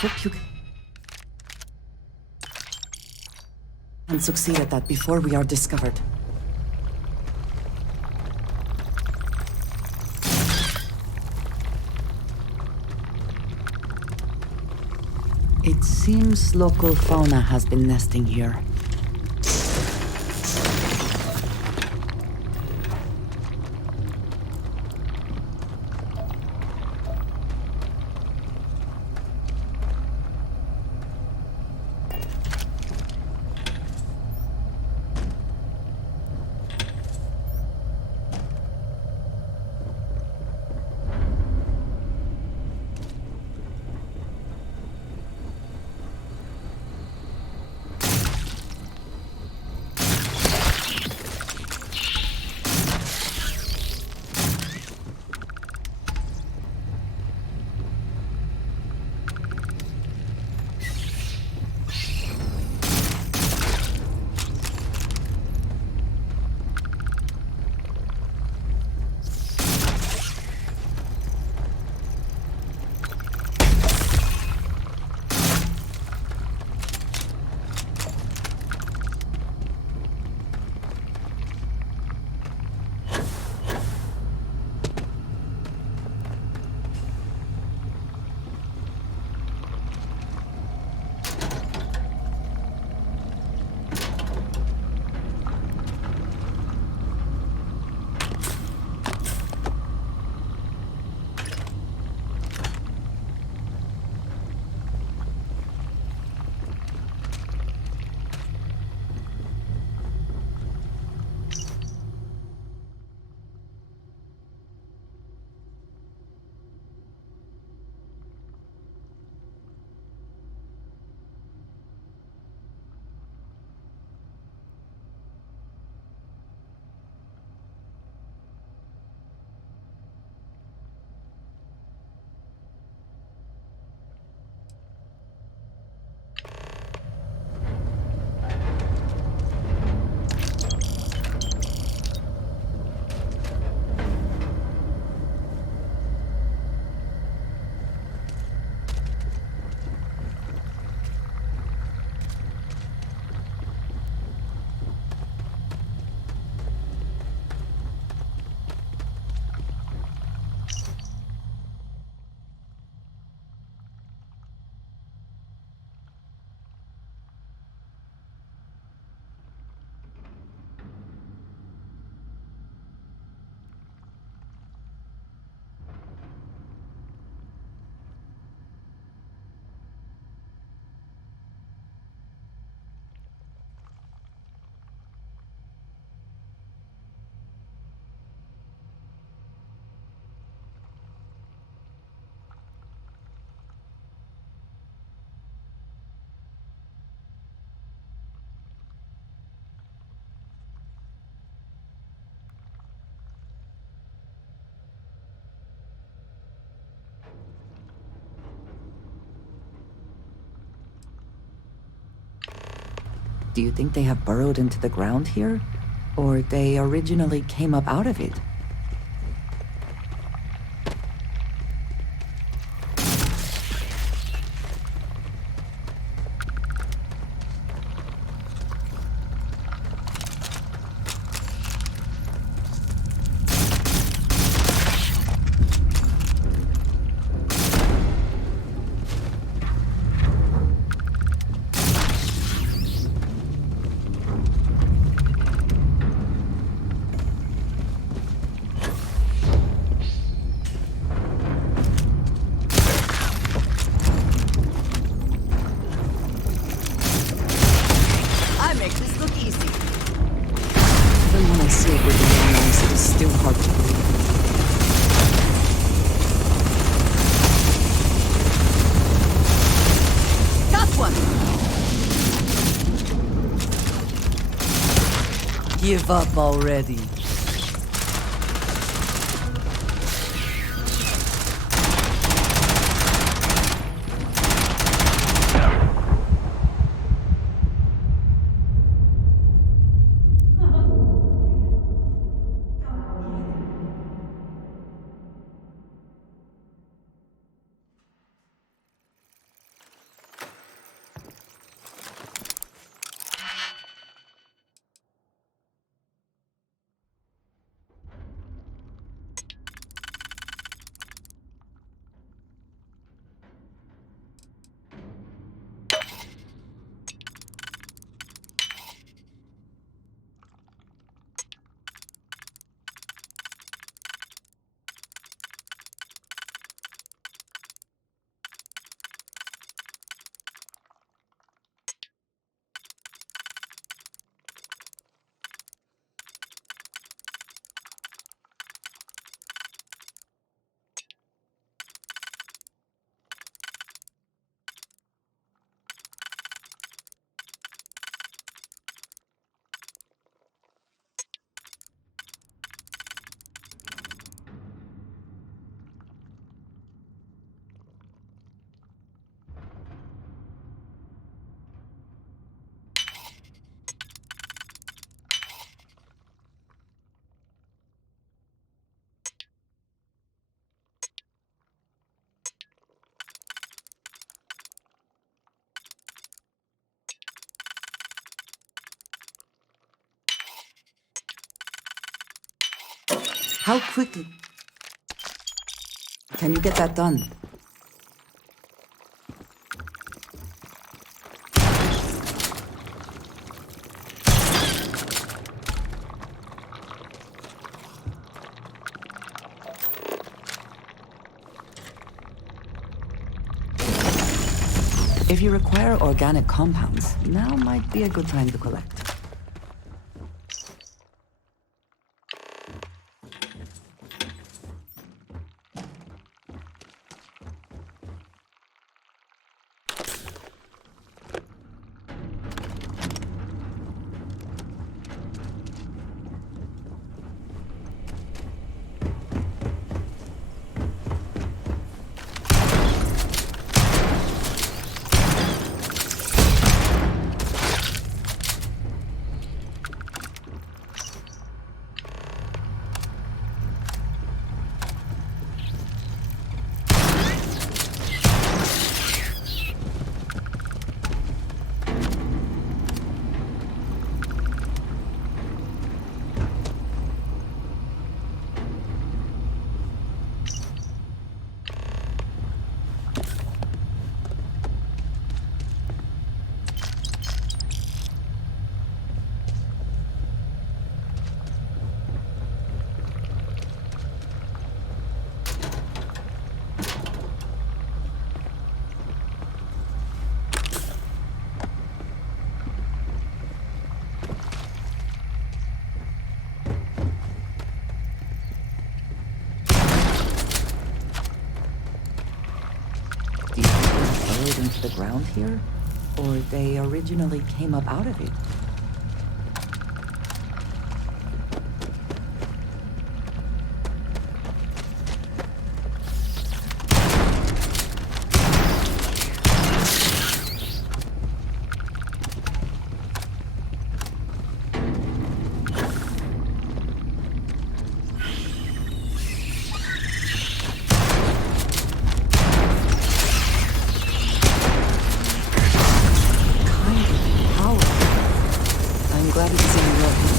Hope you can succeed at that before we are discovered. It seems local fauna has been nesting here. Do you think they have burrowed into the ground here? Or they originally came up out of it? Give up already. How quickly can you get that done? If you require organic compounds, now might be a good time to collect. Into the ground here? Or they originally came up out of it? Gravity's in your head.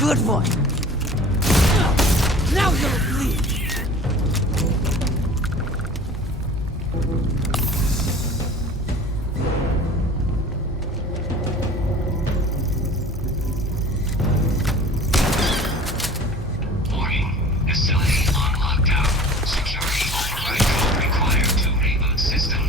Good one. Now you'll bleed. Warning. Facility on lockdown. Security override code required to reboot system.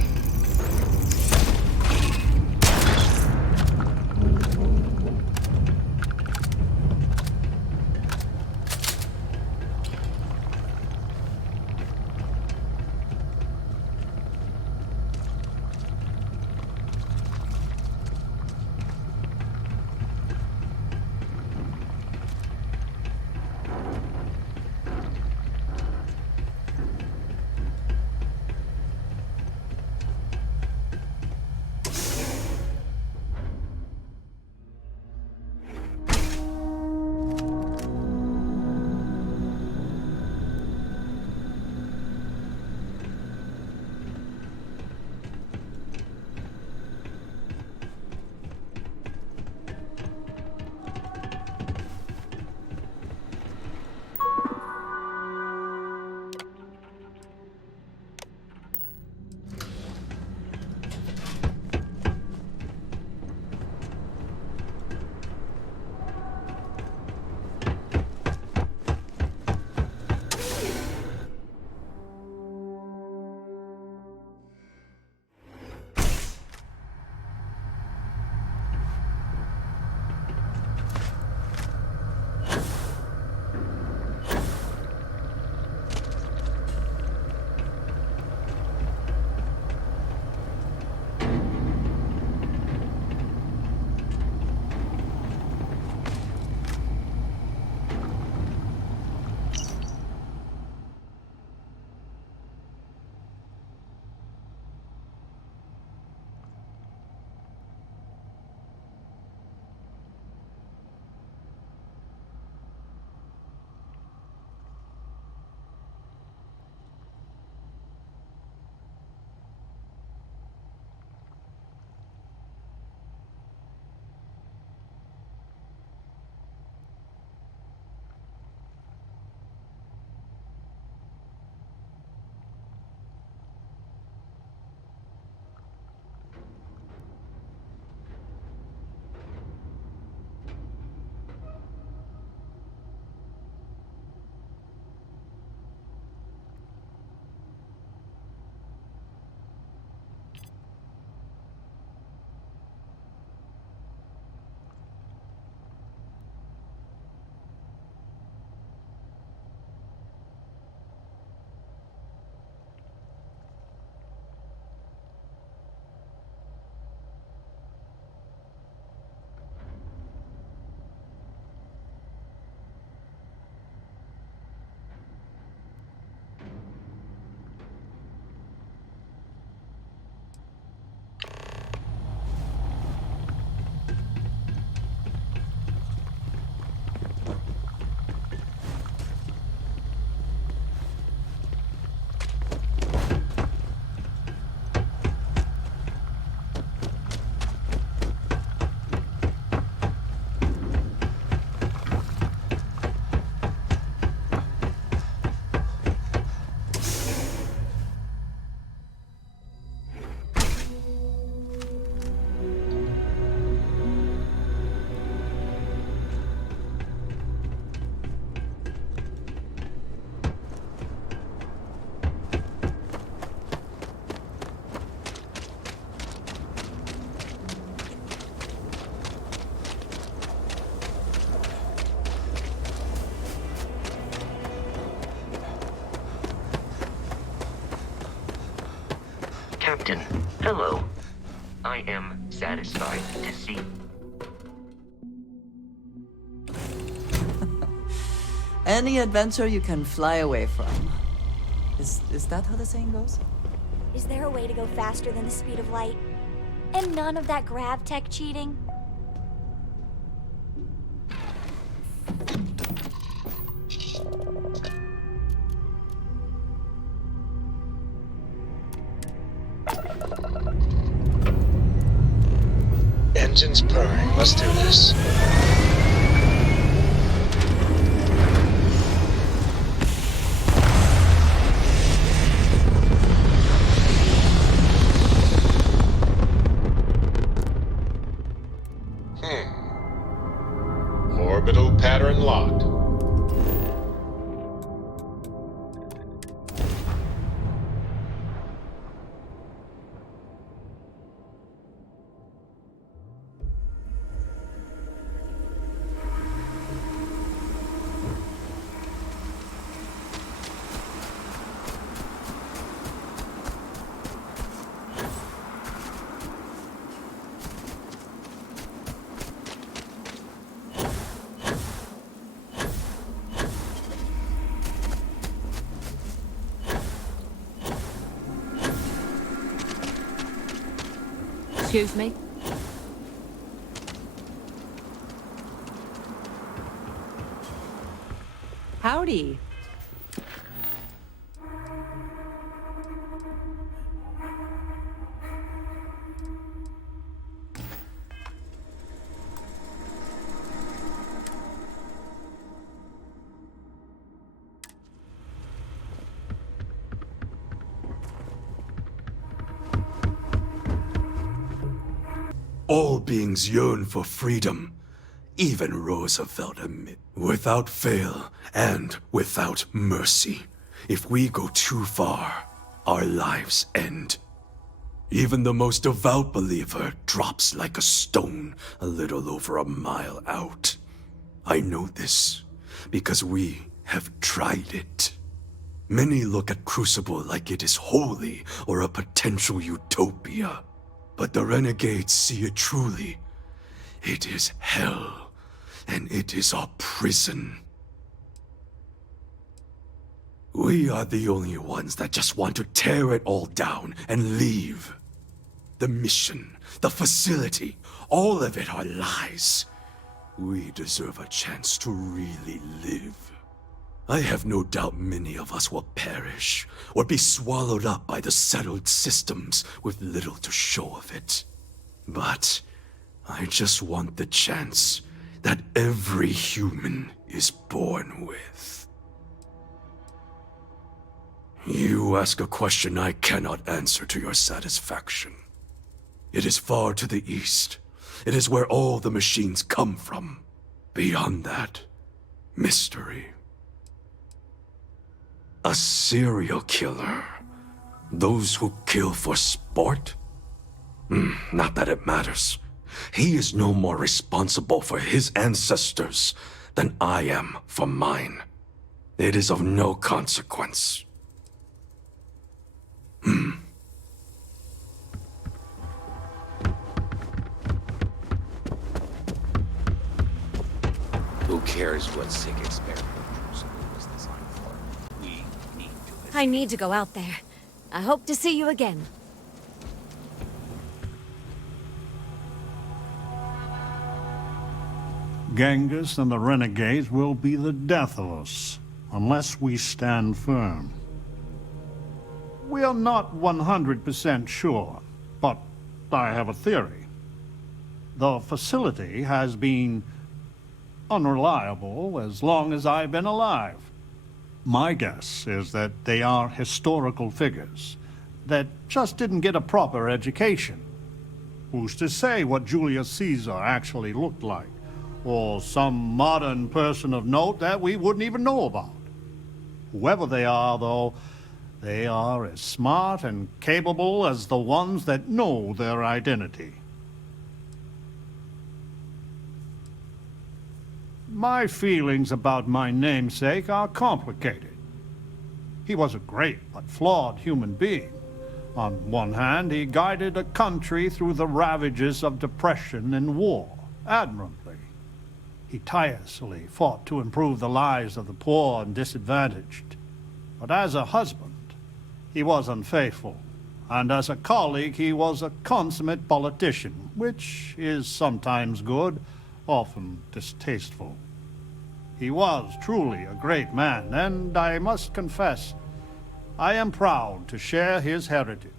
Captain, hello. I am satisfied to see. Any adventure you can fly away from. Is that how the saying goes? Is there a way to go faster than the speed of light? And none of that grav tech cheating? Engines purring. Let's do this. Orbital pattern locked. Excuse me? Howdy. All beings yearn for freedom. Even Roosevelt admit. Without fail and without mercy. If we go too far, our lives end. Even the most devout believer drops like a stone a little over a mile out. I know this because we have tried it. Many look at Crucible like it is holy or a potential utopia. But the renegades see it truly. It is hell, and it is our prison. We are the only ones that just want to tear it all down and leave. The mission, the facility, all of it are lies. We deserve a chance to really live. I have no doubt many of us will perish, or be swallowed up by the settled systems with little to show of it. But I just want the chance that every human is born with. You ask a question I cannot answer to your satisfaction. It is far to the east. It is where all the machines come from. Beyond that, mystery. A serial killer. Those who kill for sport? Not that it matters. He is no more responsible for his ancestors than I am for mine. It is of no consequence. Who cares what sick experiment Crucible was designed for? I need to go out there. I hope to see you again. Genghis and the renegades will be the death of us, unless we stand firm. We are not 100% sure, but I have a theory. The facility has been unreliable as long as I've been alive. My guess is that they are historical figures that just didn't get a proper education. Who's to say what Julius Caesar actually looked like? Or some modern person of note that we wouldn't even know about. Whoever they are, though, they are as smart and capable as the ones that know their identity. My feelings about my namesake are complicated. He was a great but flawed human being. On one hand, he guided a country through the ravages of depression and war admirably. He tirelessly fought to improve the lives of the poor and disadvantaged. But as a husband, he was unfaithful, and as a colleague, he was a consummate politician, which is sometimes good, often distasteful. He was truly a great man, and I must confess, I am proud to share his heritage.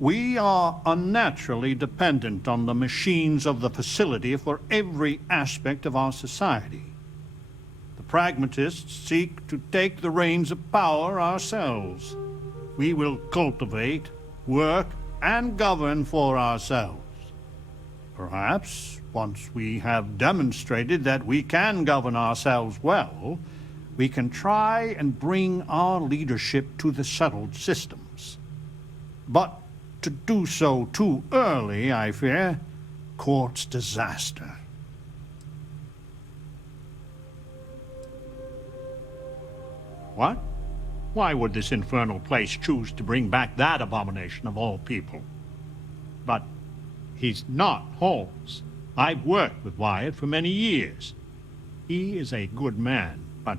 We are unnaturally dependent on the machines of the facility for every aspect of our society. The pragmatists seek to take the reins of power ourselves. We will cultivate, work, and govern for ourselves. Perhaps, once we have demonstrated that we can govern ourselves well, we can try and bring our leadership to the settled systems. But to do so too early, I fear, courts disaster. What? Why would this infernal place choose to bring back that abomination of all people? But he's not Holmes. I've worked with Wyatt for many years. He is a good man, but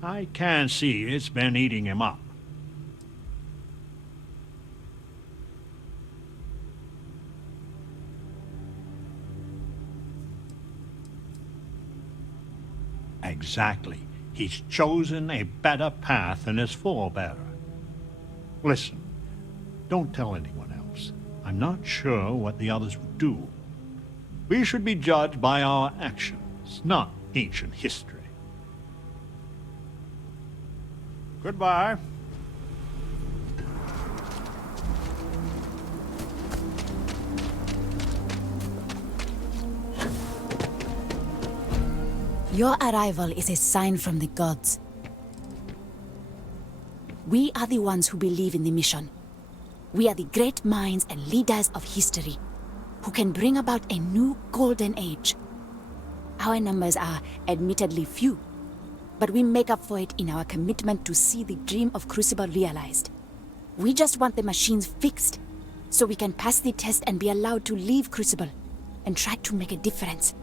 I can see it's been eating him up. Exactly. He's chosen a better path than his forebearer. Listen, don't tell anyone else. I'm not sure what the others would do. We should be judged by our actions, not ancient history. Goodbye. Your arrival is a sign from the gods. We are the ones who believe in the mission. We are the great minds and leaders of history who can bring about a new golden age. Our numbers are admittedly few, but we make up for it in our commitment to see the dream of Crucible realized. We just want the machines fixed so we can pass the test and be allowed to leave Crucible and try to make a difference.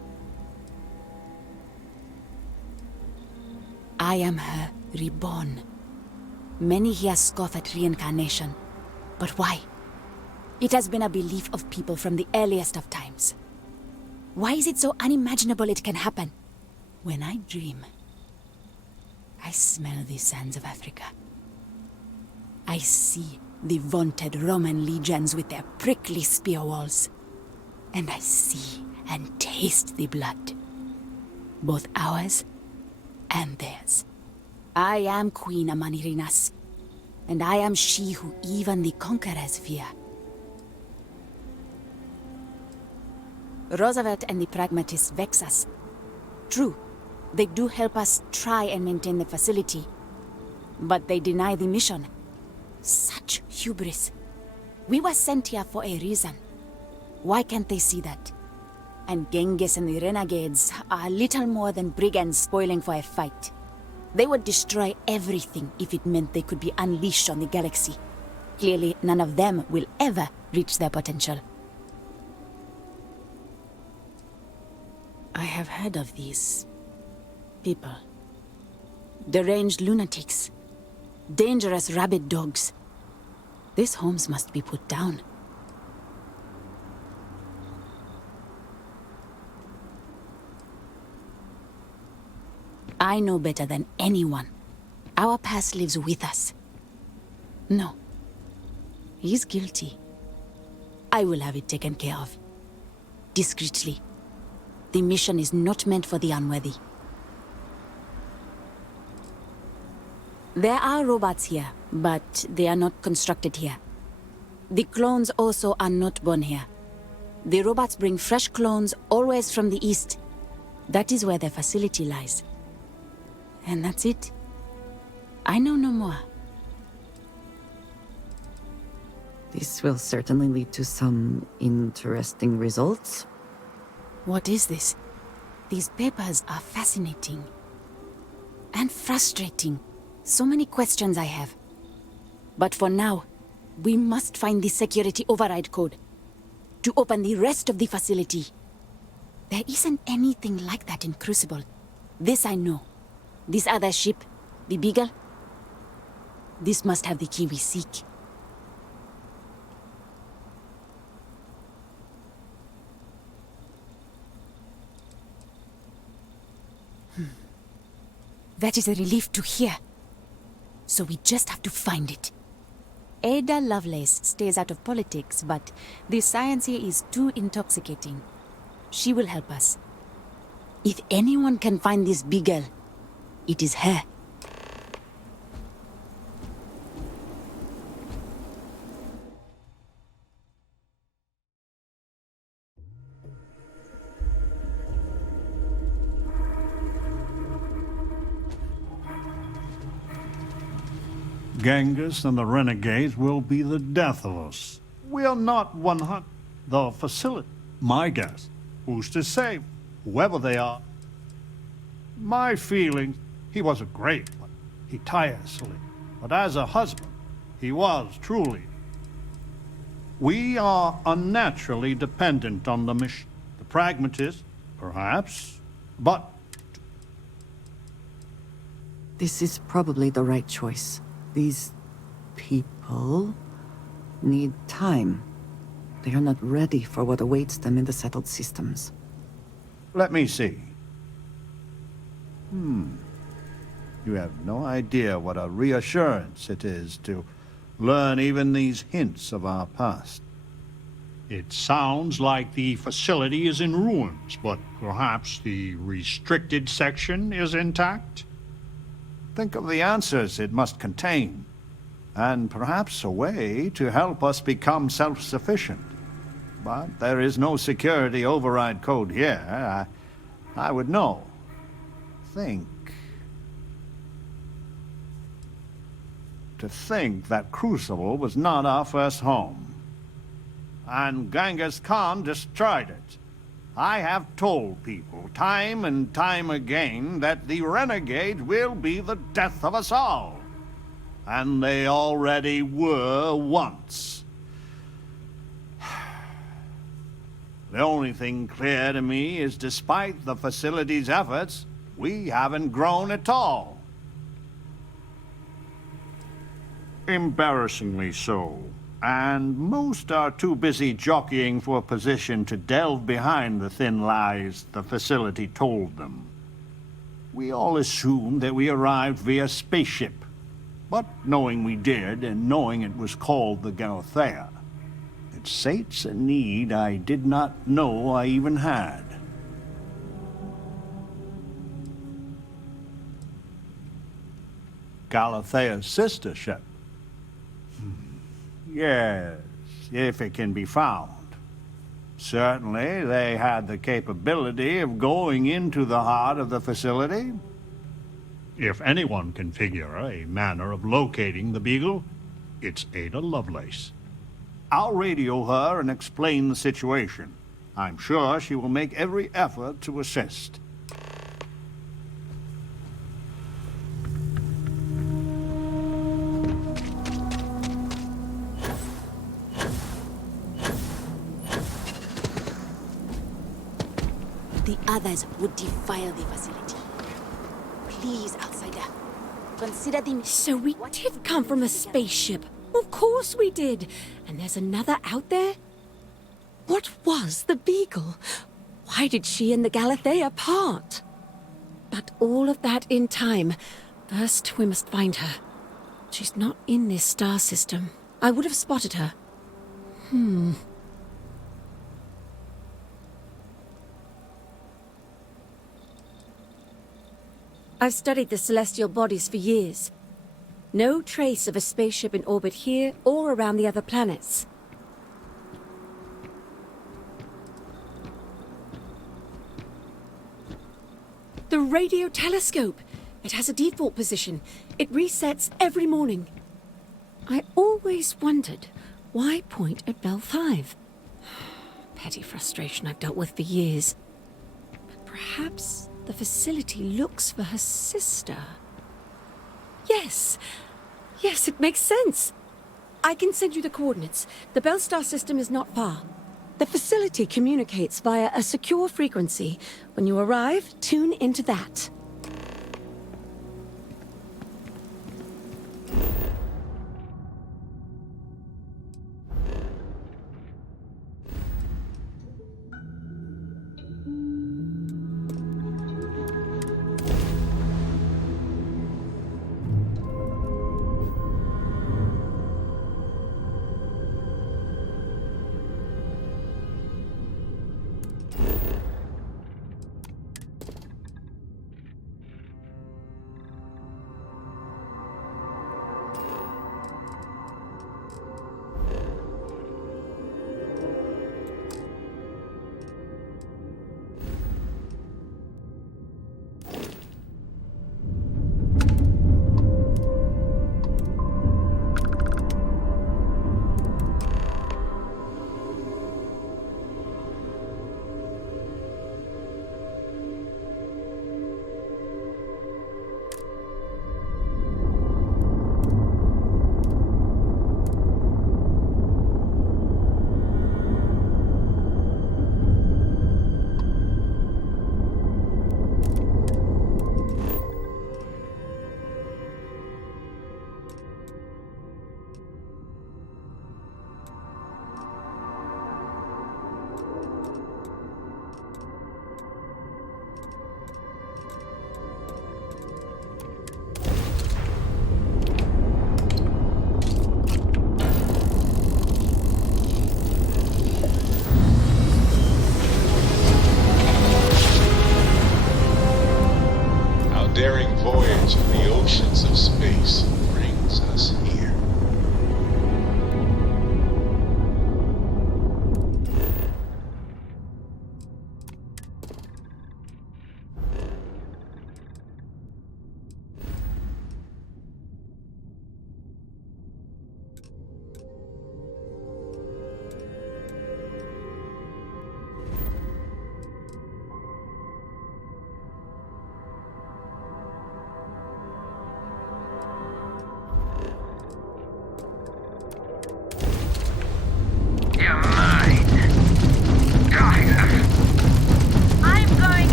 I am her reborn. Many here scoff at reincarnation. But why? It has been a belief of people from the earliest of times. Why is it so unimaginable it can happen? When I dream, I smell the sands of Africa. I see the vaunted Roman legions with their prickly spear walls. And I see and taste the blood. Both ours and theirs. I am Queen Amanirinas, and I am she who even the conquerors fear. Roosevelt and the pragmatists vex us. True, they do help us try and maintain the facility, but they deny the mission. Such hubris. We were sent here for a reason. Why can't they see that? And Genghis and the renegades are little more than brigands spoiling for a fight. They would destroy everything if it meant they could be unleashed on the galaxy. Clearly, none of them will ever reach their potential. I have heard of these people. Deranged lunatics. Dangerous rabid dogs. This Holmes must be put down. I know better than anyone. Our past lives with us. No. He's guilty. I will have it taken care of. Discreetly. The mission is not meant for the unworthy. There are robots here, but they are not constructed here. The clones also are not born here. The robots bring fresh clones always from the east. That is where their facility lies. And that's it. I know no more. This will certainly lead to some interesting results. What is this? These papers are fascinating. And frustrating. So many questions I have. But for now, we must find the security override code. to open the rest of the facility. There isn't anything like that in Crucible. This I know. This other ship, the Beagle, this must have the key we seek. That is a relief to hear. So we just have to find it. Ada Lovelace stays out of politics, but the science here is too intoxicating. She will help us. If anyone can find this Beagle, it is her. Genghis and the renegades will be the death of us. We are not 100. The facility, my guess. Who's to say? Whoever they are. My feeling, he was a great one. He tirelessly. But as a husband, he was truly. We are unnaturally dependent on the mission. The pragmatist, perhaps, but... This is probably the right choice. These people need time. They are not ready for what awaits them in the settled systems. Let me see. You have no idea what a reassurance it is to learn even these hints of our past. It sounds like the facility is in ruins, but perhaps the restricted section is intact? Think of the answers it must contain, and perhaps a way to help us become self-sufficient. But there is no security override code here. I would know. Think. To think that Crucible was not our first home. And Genghis Khan destroyed it. I have told people time and time again that the renegades will be the death of us all. And they already were once. The only thing clear to me is despite the facility's efforts, we haven't grown at all. Embarrassingly so. And most are too busy jockeying for a position to delve behind the thin lies the facility told them. We all assumed that we arrived via spaceship, but knowing we did, and knowing it was called the Galathea, it sates a need I did not know I even had. Galathea's sister ship. Yes, if it can be found. Certainly, they had the capability of going into the heart of the facility. If anyone can figure a manner of locating the Beagle, it's Ada Lovelace. I'll radio her and explain the situation. I'm sure she will make every effort to assist. The others would defile the facility. Please, outsider, consider the... So we did come from a spaceship. Of course we did. And there's another out there? What was the Beagle? Why did she and the Galathea part? But all of that in time. First, we must find her. She's not in this star system. I would have spotted her. I've studied the celestial bodies for years. No trace of a spaceship in orbit here or around the other planets. The radio telescope! It has a default position. It resets every morning. I always wondered, why point at Bell 5? Petty frustration I've dealt with for years. But perhaps the facility looks for her sister. Yes! Yes, it makes sense. I can send you the coordinates. The Bell Star system is not far. The facility communicates via a secure frequency. When you arrive, tune into that. Daring voyage in the oceans of space brings us here.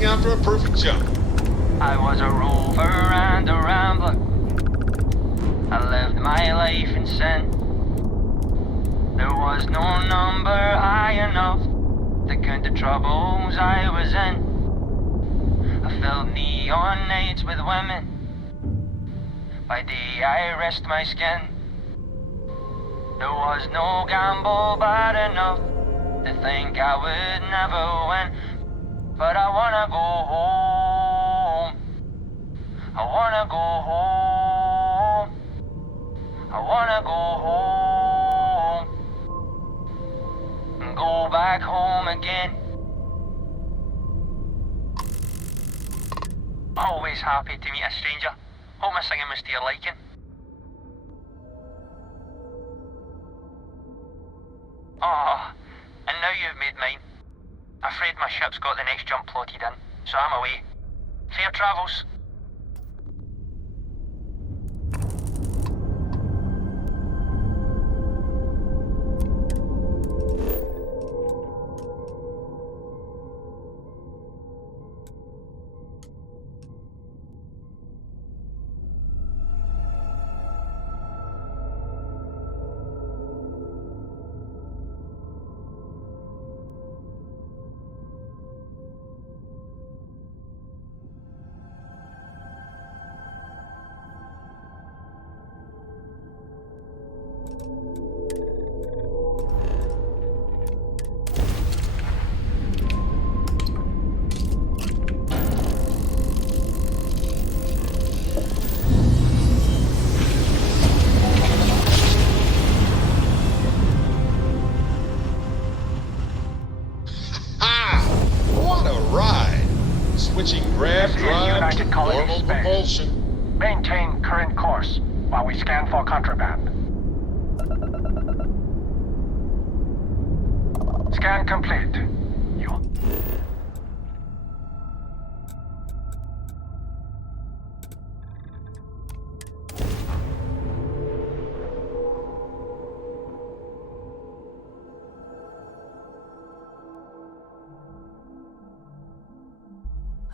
After a perfect jump. I was a rover and a rambler. I lived my life in sin. There was no number high enough to count the troubles I was in. I filled neon nights with women. By day I risked my skin. There was no gamble bad enough to think I would never win. But I wanna go home. I wanna go home. I wanna go home. And go back home again. Always happy to meet a stranger. Hope my singing was to your liking. Oh, and now you've made mine. Afraid my ship's got the next jump plotted in, so I'm away. Fair travels. Switching grav drive to normal propulsion. Maintain current course while we scan for contraband. Scan complete.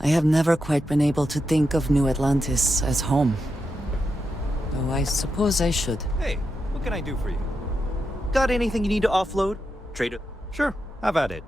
I have never quite been able to think of New Atlantis as home. Though I suppose I should. Hey, what can I do for you? Got anything you need to offload? Trade it? Sure, have at it.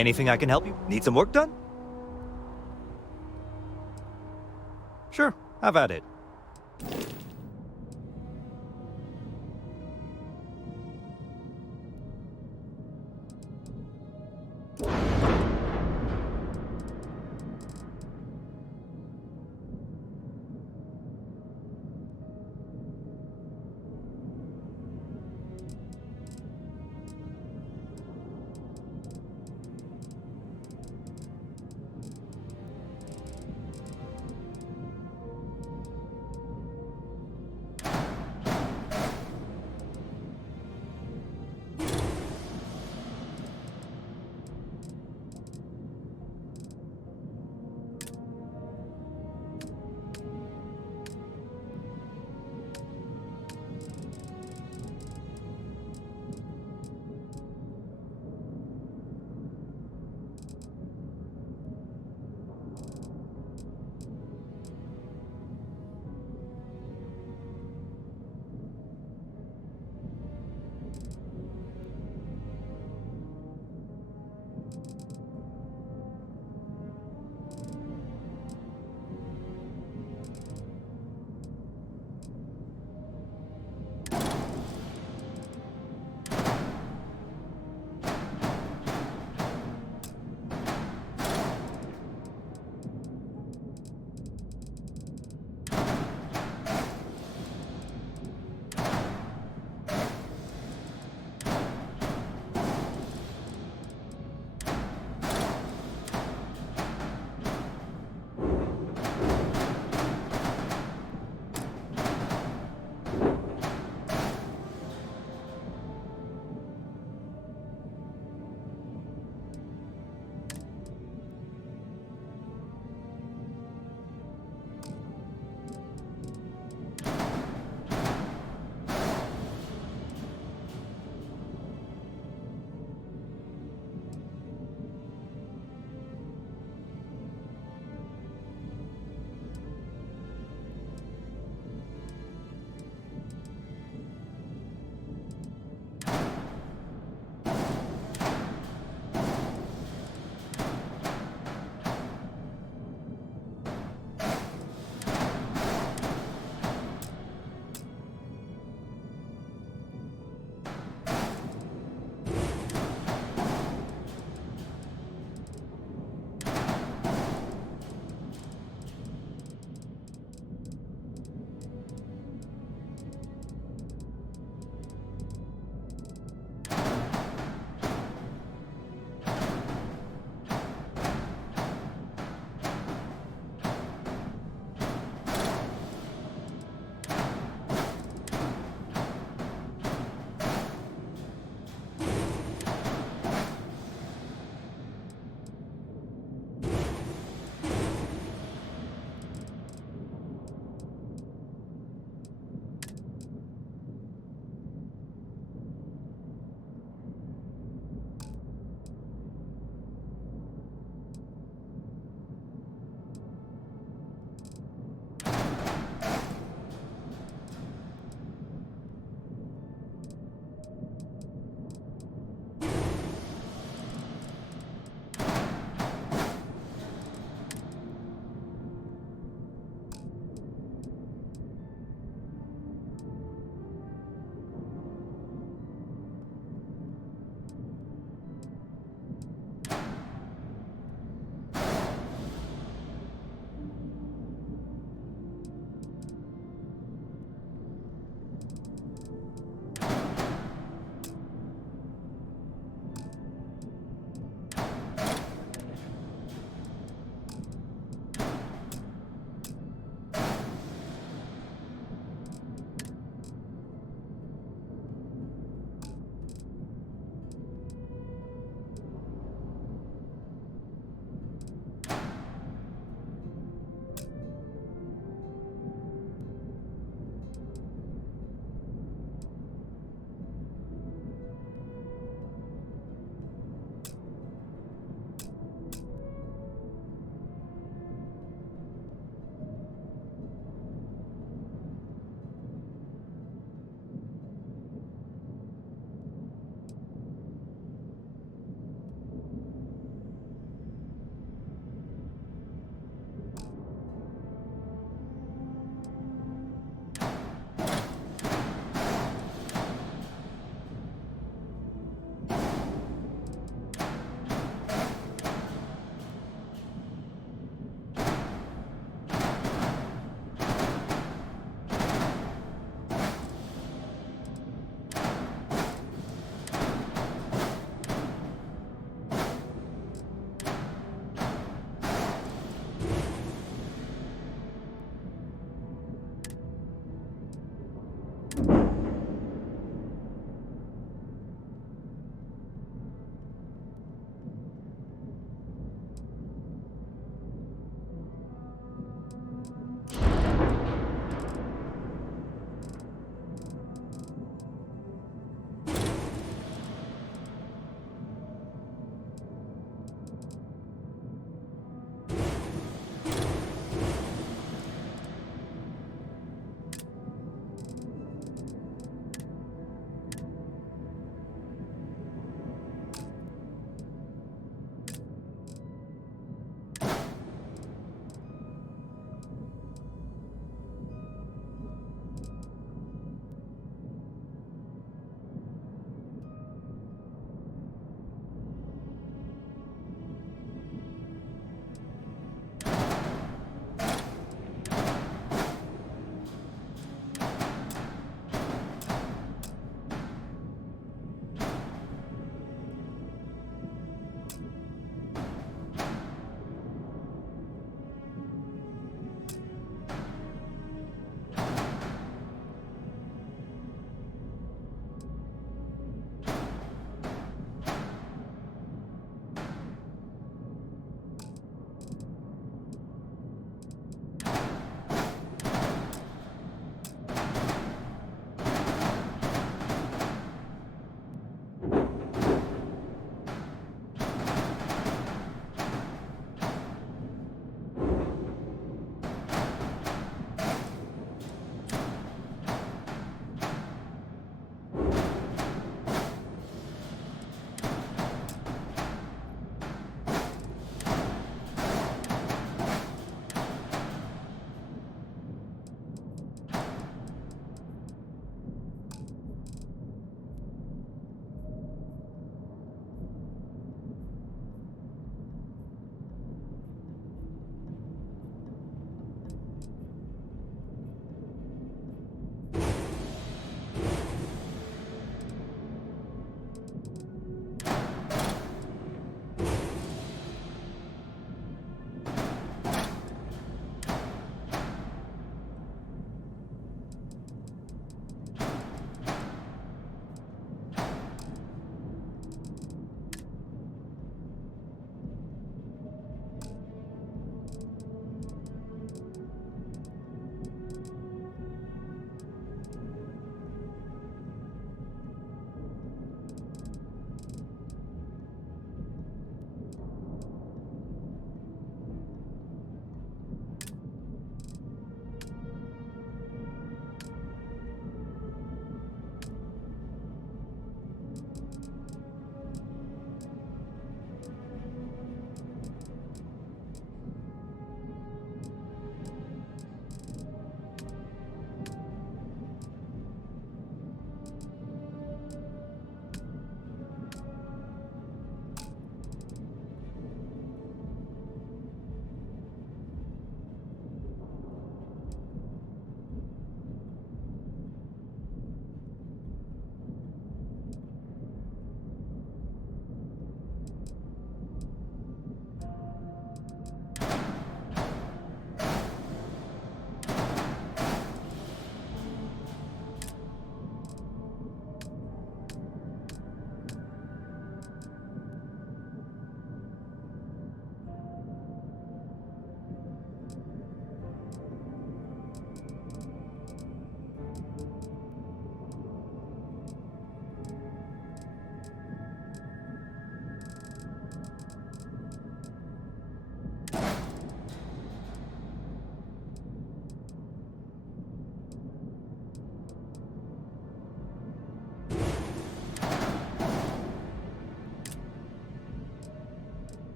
Anything I can help you? Need some work done? Sure, have at it.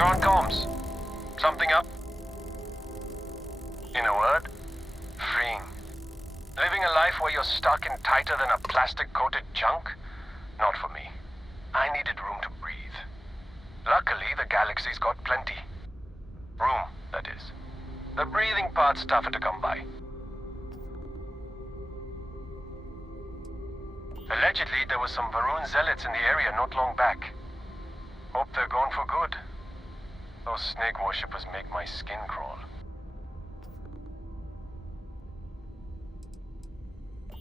You're on comms. Something up? In a word, freeing. Living a life where you're stuck in tighter than a plastic-coated junk? Not for me. I needed room to breathe. Luckily, the galaxy's got plenty. Room, that is. The breathing part's tougher to come by. Allegedly, there were some Varun zealots in the area not long back. Hope they're gone for good. Those snake worshippers make my skin crawl.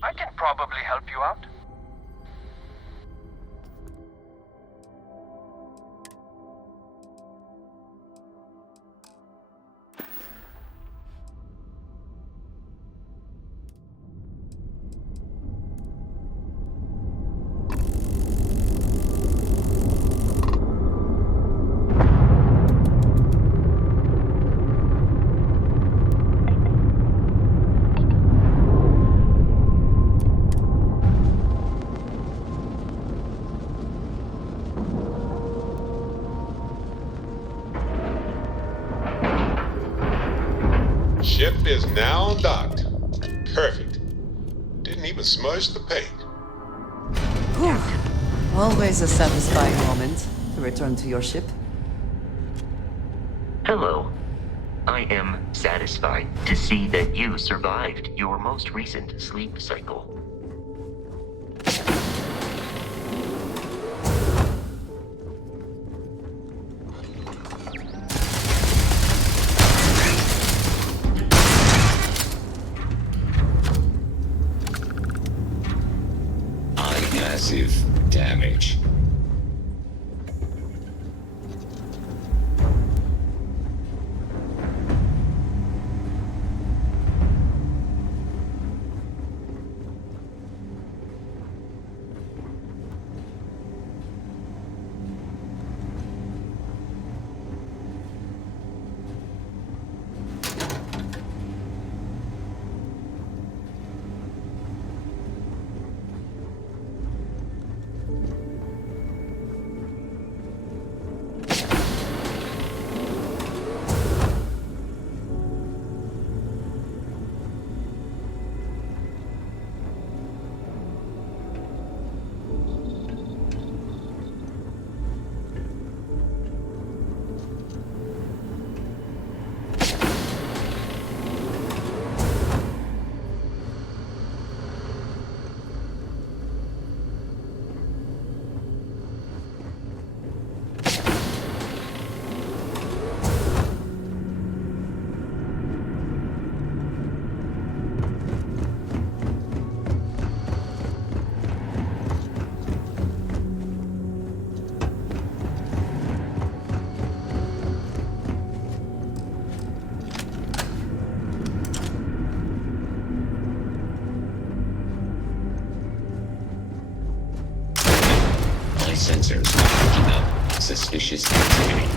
I can probably help you out. Ship is now docked. Perfect. Didn't even smudge the paint. Whew. Always a satisfying moment to return to your ship. Hello. I am satisfied to see that you survived your most recent sleep cycle. Massive damage. Sensors are picking up suspicious activity.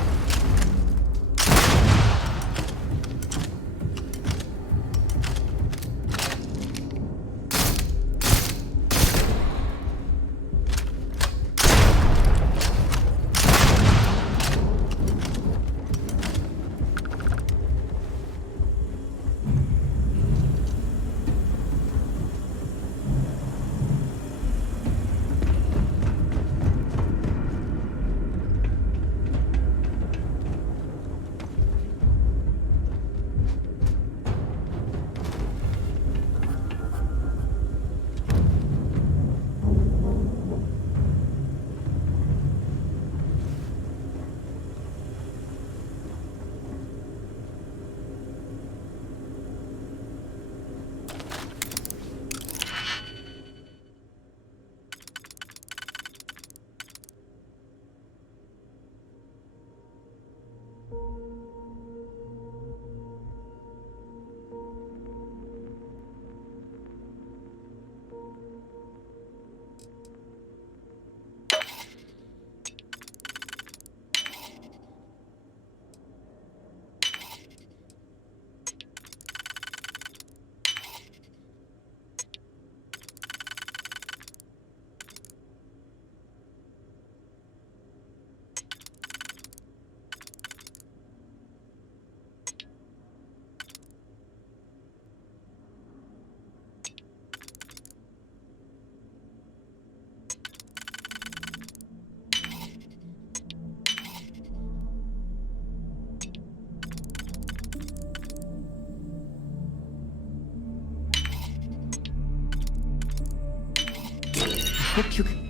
hope you can...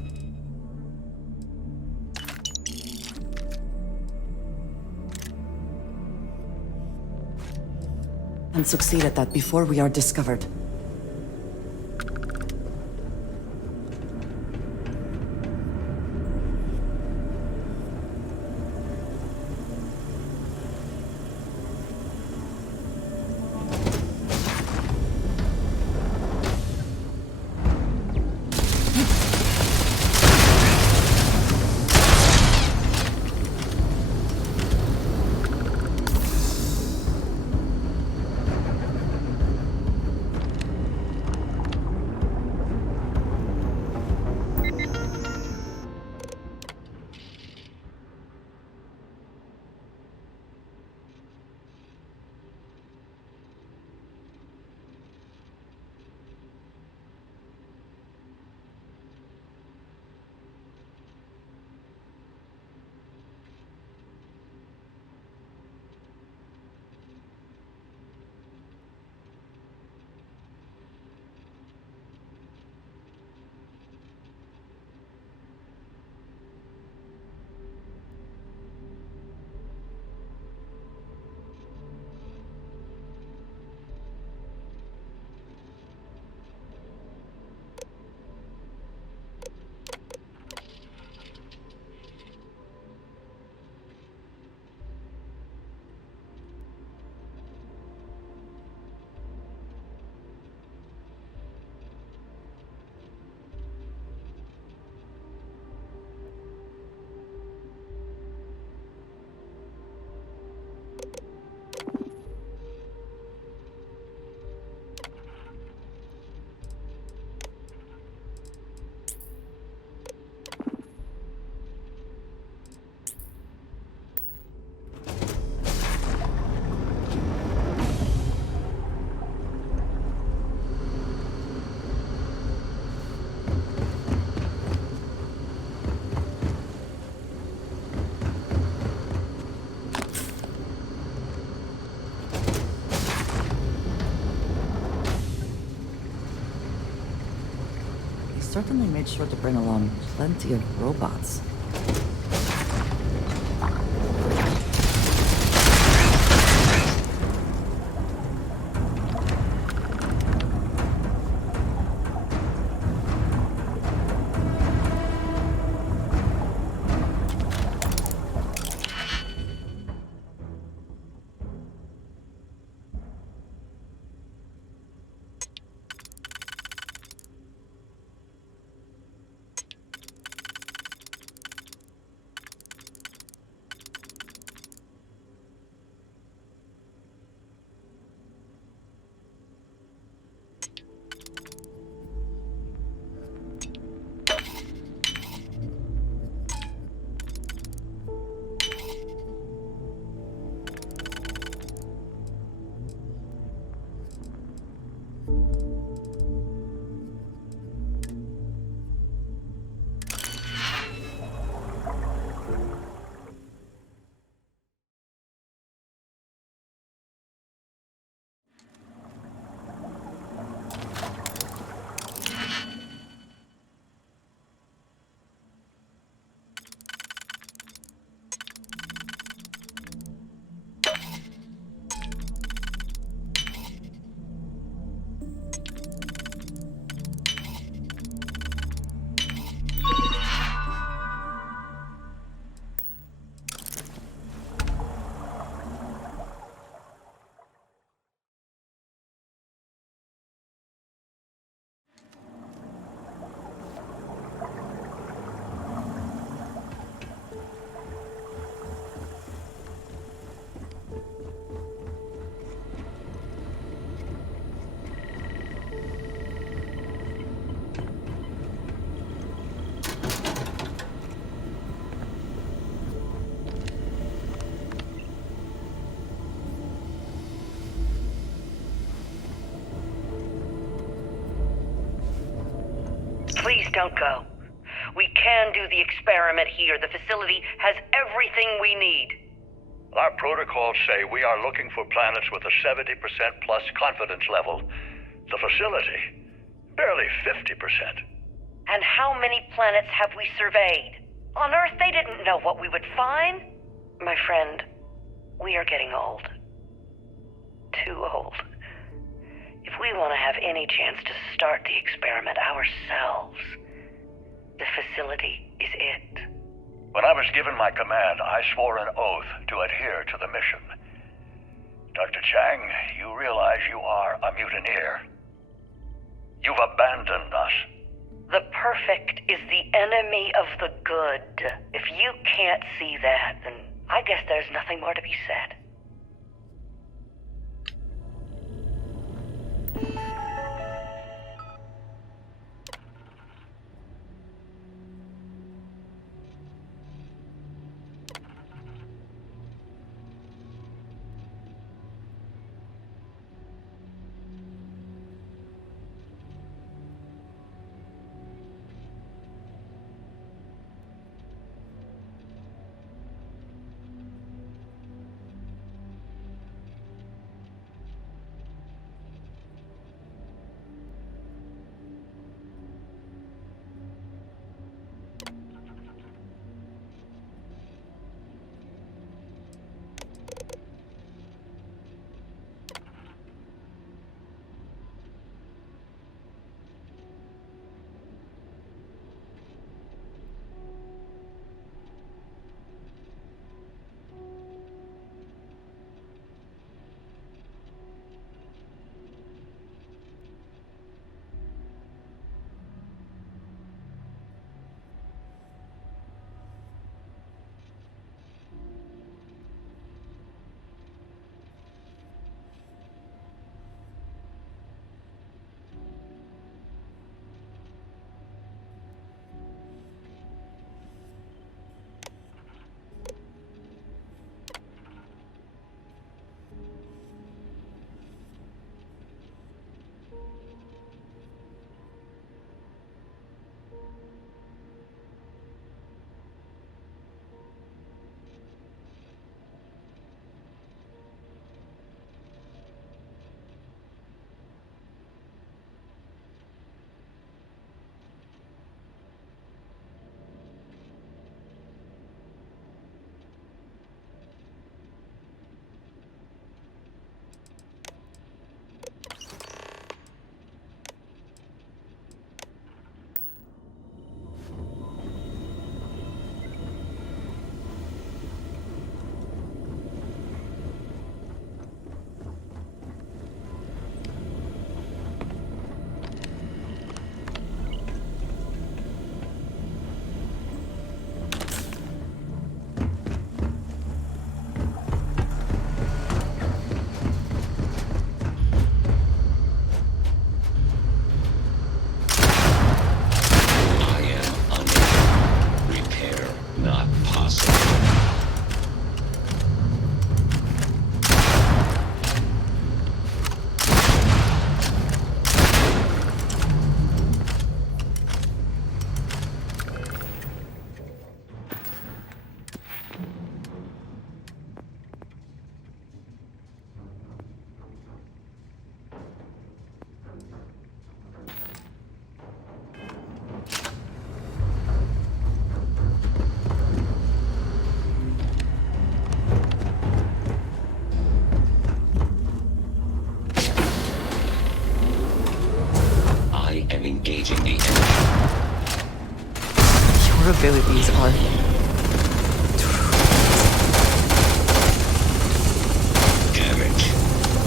and succeed at that before we are discovered. Certainly made sure to bring along plenty of robots. Please don't go. We can do the experiment here. The facility has everything we need. Our protocols say we are looking for planets with a 70% plus confidence level. The facility, barely 50%. And how many planets have we surveyed? On Earth, they didn't know what we would find. My friend, we are getting old. Too old. If we want to have any chance to start the experiment ourselves, the facility is it. When I was given my command, I swore an oath to adhere to the mission. Dr. Chang, you realize you are a mutineer. You've abandoned us. The perfect is the enemy of the good. If you can't see that, then I guess there's nothing more to be said. engaging the enemy. Your abilities are... Damage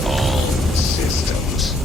all systems.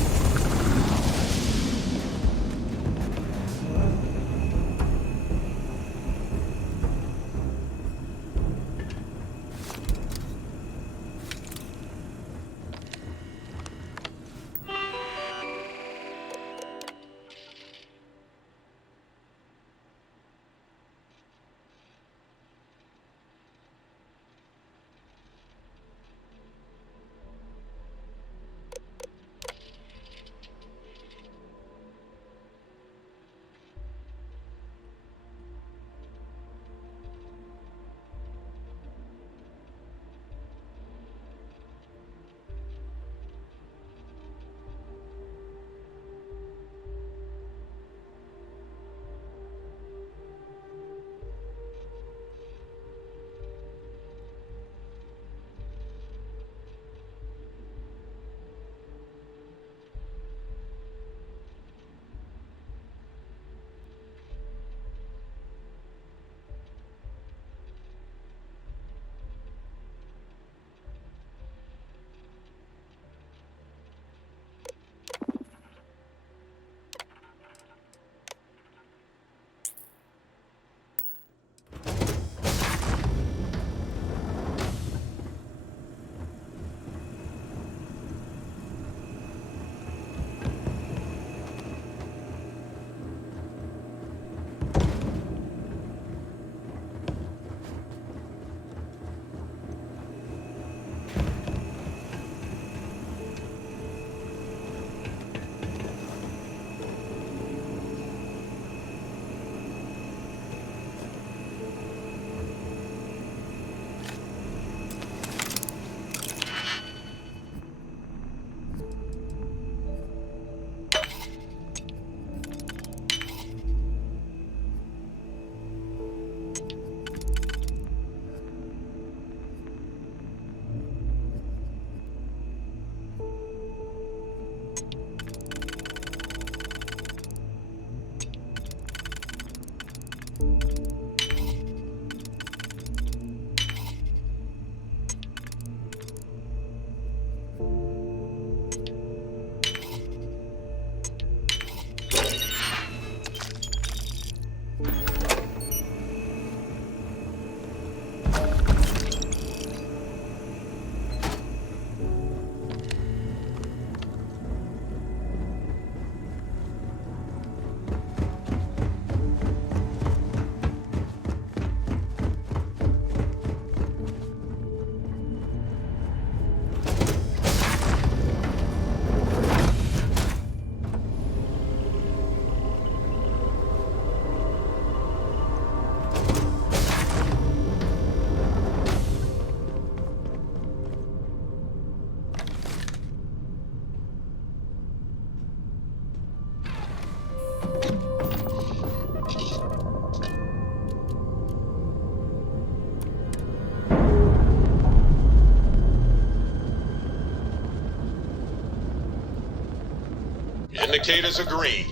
Indicators are green.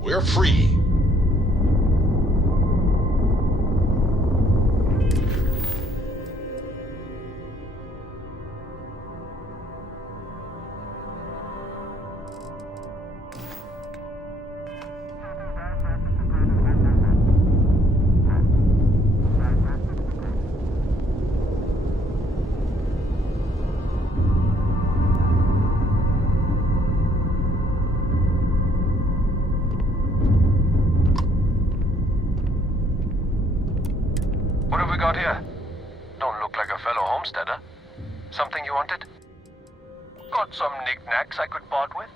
We're free. What have we got here? Don't look like a fellow homesteader. Something you wanted? Got some knickknacks I could part with?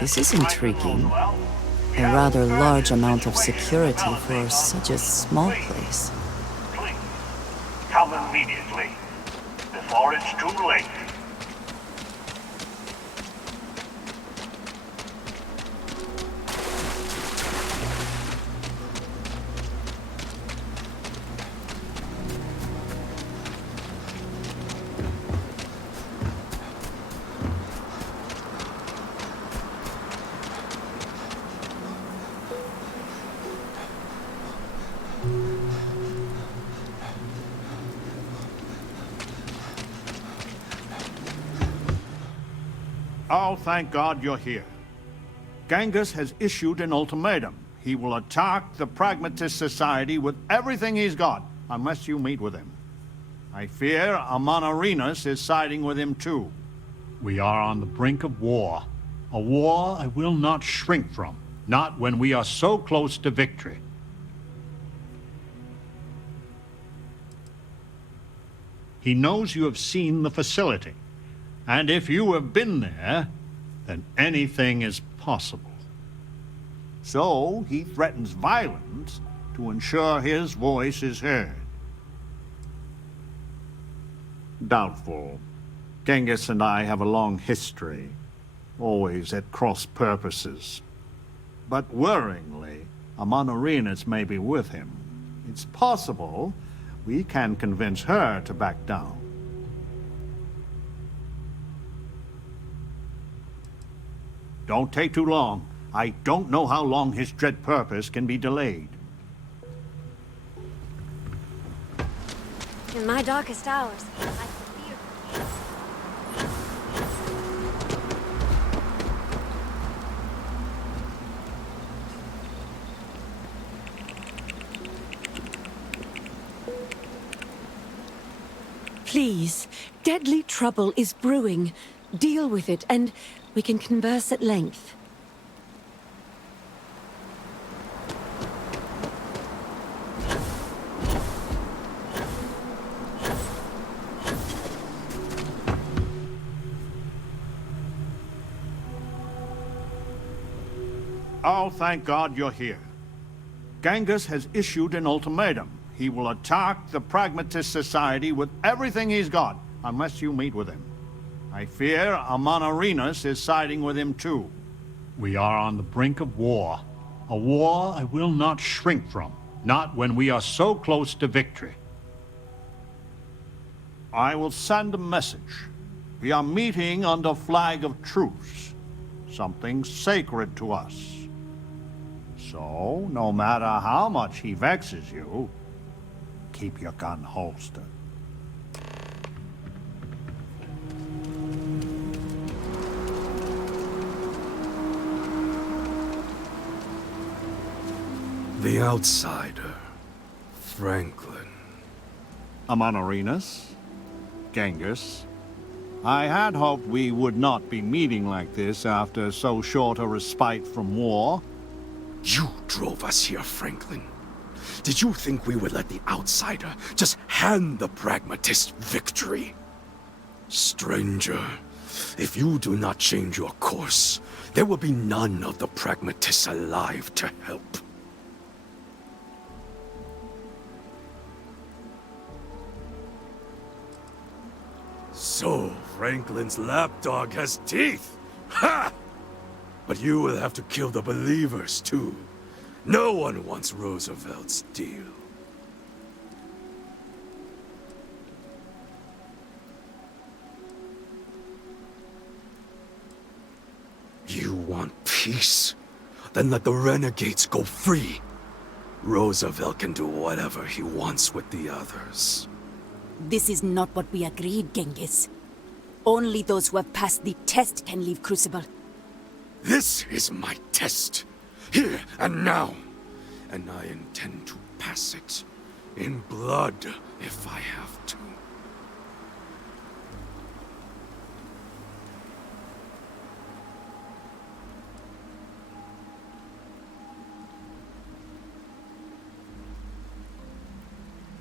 This is intriguing. A rather large amount of security for such a small place. Please, come immediately, before it's too late. Oh, thank God you're here. Genghis has issued an ultimatum. He will attack the Pragmatist Society with everything he's got, unless you meet with him. I fear Amonarinas is siding with him too. We are on the brink of war. A war I will not shrink from, not when we are so close to victory. He knows you have seen the facility. And if you have been there, then anything is possible. So he threatens violence to ensure his voice is heard. Doubtful. Genghis and I have a long history, always at cross purposes. But worryingly, Amonarinas may be with him. It's possible we can convince her to back down. Don't take too long. I don't know how long his dread purpose can be delayed. In my darkest hours, I fear. Please, deadly trouble is brewing. Deal with it, and we can converse at length. Oh, thank God you're here. Genghis has issued an ultimatum. He will attack the Pragmatist Society with everything he's got, unless you meet with him. I fear Amonarinas is siding with him too. We are on the brink of war. A war I will not shrink from, not when we are so close to victory. I will send a message. We are meeting under flag of truce, something sacred to us. So, no matter how much he vexes you, keep your gun holstered. The outsider, Franklin. Amonarinas, Genghis. I had hoped we would not be meeting like this after so short a respite from war. You drove us here, Franklin. Did you think we would let the outsider just hand the pragmatist victory? Stranger, if you do not change your course, there will be none of the pragmatists alive to help. So, Franklin's lapdog has teeth! Ha! But you will have to kill the believers, too. No one wants Roosevelt's deal. You want peace? Then let the renegades go free. Roosevelt can do whatever he wants with the others. This is not what we agreed, Genghis. Only those who have passed the test can leave Crucible. This is my test. Here and now. And I intend to pass it. In blood, if I have to.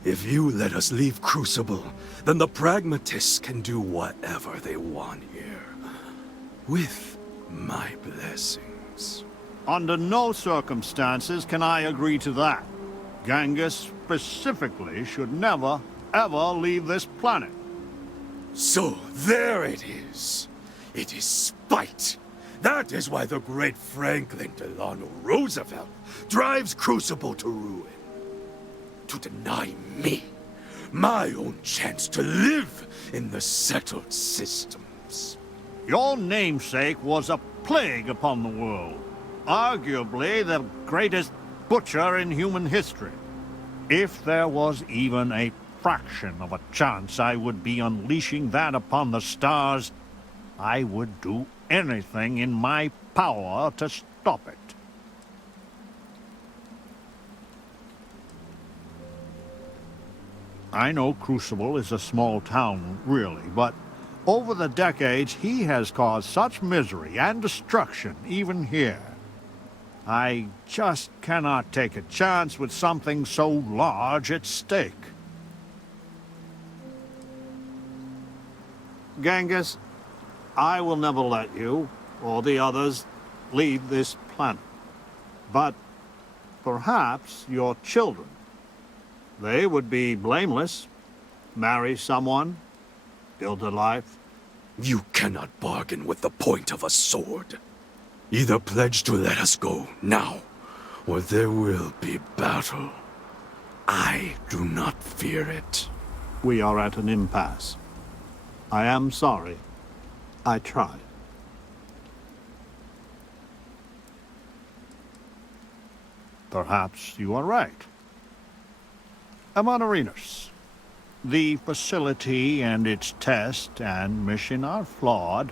If you let us leave Crucible, then the pragmatists can do whatever they want here. With my blessings. Under no circumstances can I agree to that. Genghis specifically should never, ever leave this planet. So there it is. It is spite. That is why the great Franklin Delano Roosevelt drives Crucible to ruin. To deny me my own chance to live in the settled systems. Your namesake was a plague upon the world. Arguably the greatest butcher in human history. If there was even a fraction of a chance I would be unleashing that upon the stars, I would do anything in my power to stop it. I know Crucible is a small town, really, but over the decades he has caused such misery and destruction, even here. I just cannot take a chance with something so large at stake. Genghis, I will never let you, or the others, leave this planet. But perhaps your children. They would be blameless. Marry someone, build a life. You cannot bargain with the point of a sword. Either pledge to let us go now, or there will be battle. I do not fear it. We are at an impasse. I am sorry. I tried. Perhaps you are right. Amonarinos, the facility and its test and mission are flawed,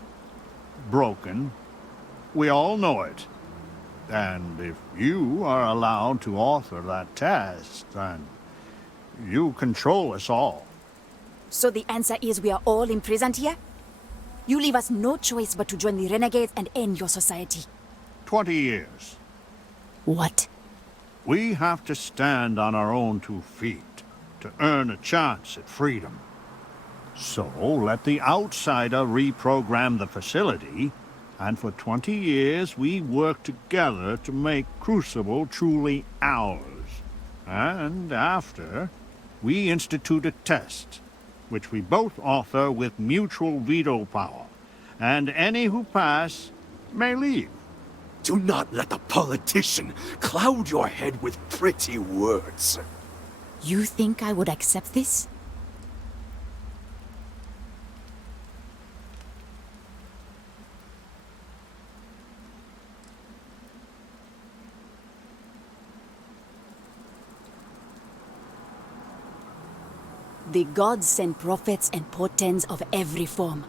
broken. We all know it. And if you are allowed to author that test, then you control us all. So the answer is we are all imprisoned here? You leave us no choice but to join the renegades and end your society. 20 years. What? We have to stand on our own 2 feet to earn a chance at freedom. So let the outsider reprogram the facility, and for 20 years we work together to make Crucible truly ours. And after, we institute a test, which we both author with mutual veto power, and any who pass may leave. Do not let the politician cloud your head with pretty words. You think I would accept this? The gods send prophets and portents of every form.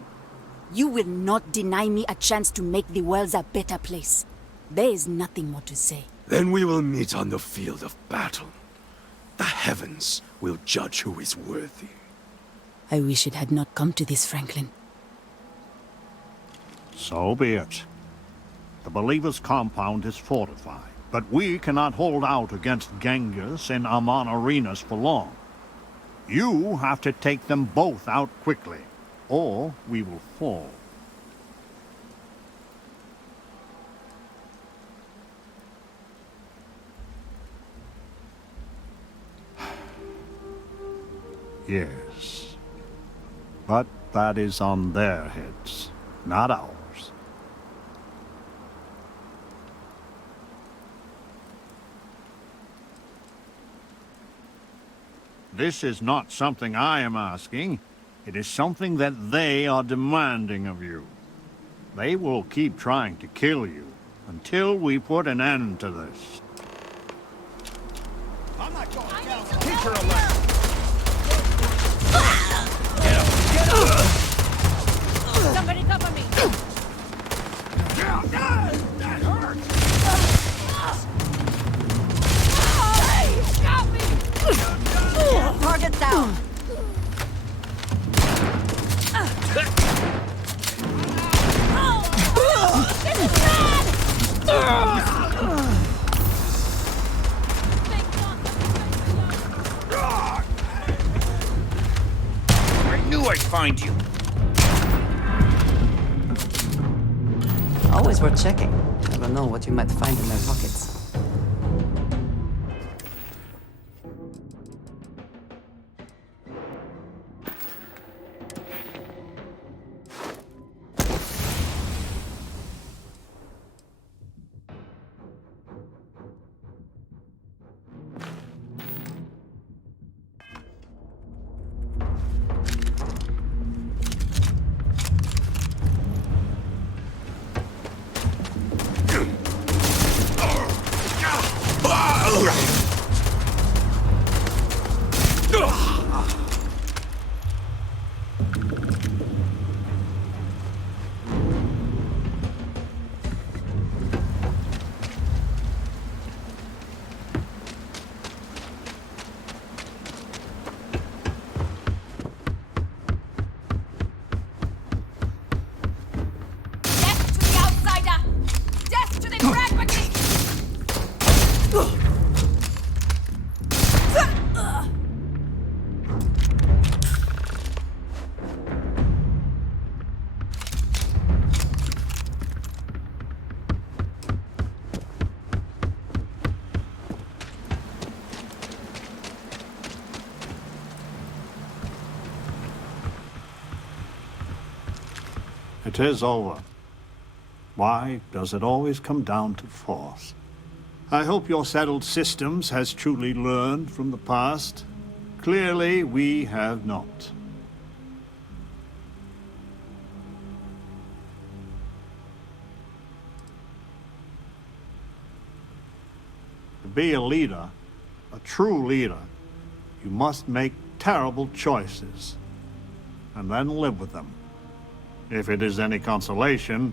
You will not deny me a chance to make the world a better place. There is nothing more to say. Then we will meet on the field of battle. The heavens will judge who is worthy. I wish it had not come to this, Franklin. So be it. The Believer's compound is fortified. But we cannot hold out against Genghis and Amon Arenas for long. You have to take them both out quickly, or we will fall. Yes, but that is on their heads, not ours. This is not something I am asking. It is something that they are demanding of you. They will keep trying to kill you until we put an end to this. I'm not going down. Keep her alive. Somebody cover me! That hurts! Hey, got me! Target down. This is bad! I knew I'd find you. Always worth checking. Never know what you might find in their pockets. It is over. Why does it always come down to force? I hope your settled systems has truly learned from the past. Clearly, we have not. To be a leader, a true leader, you must make terrible choices, and then live with them. If it is any consolation,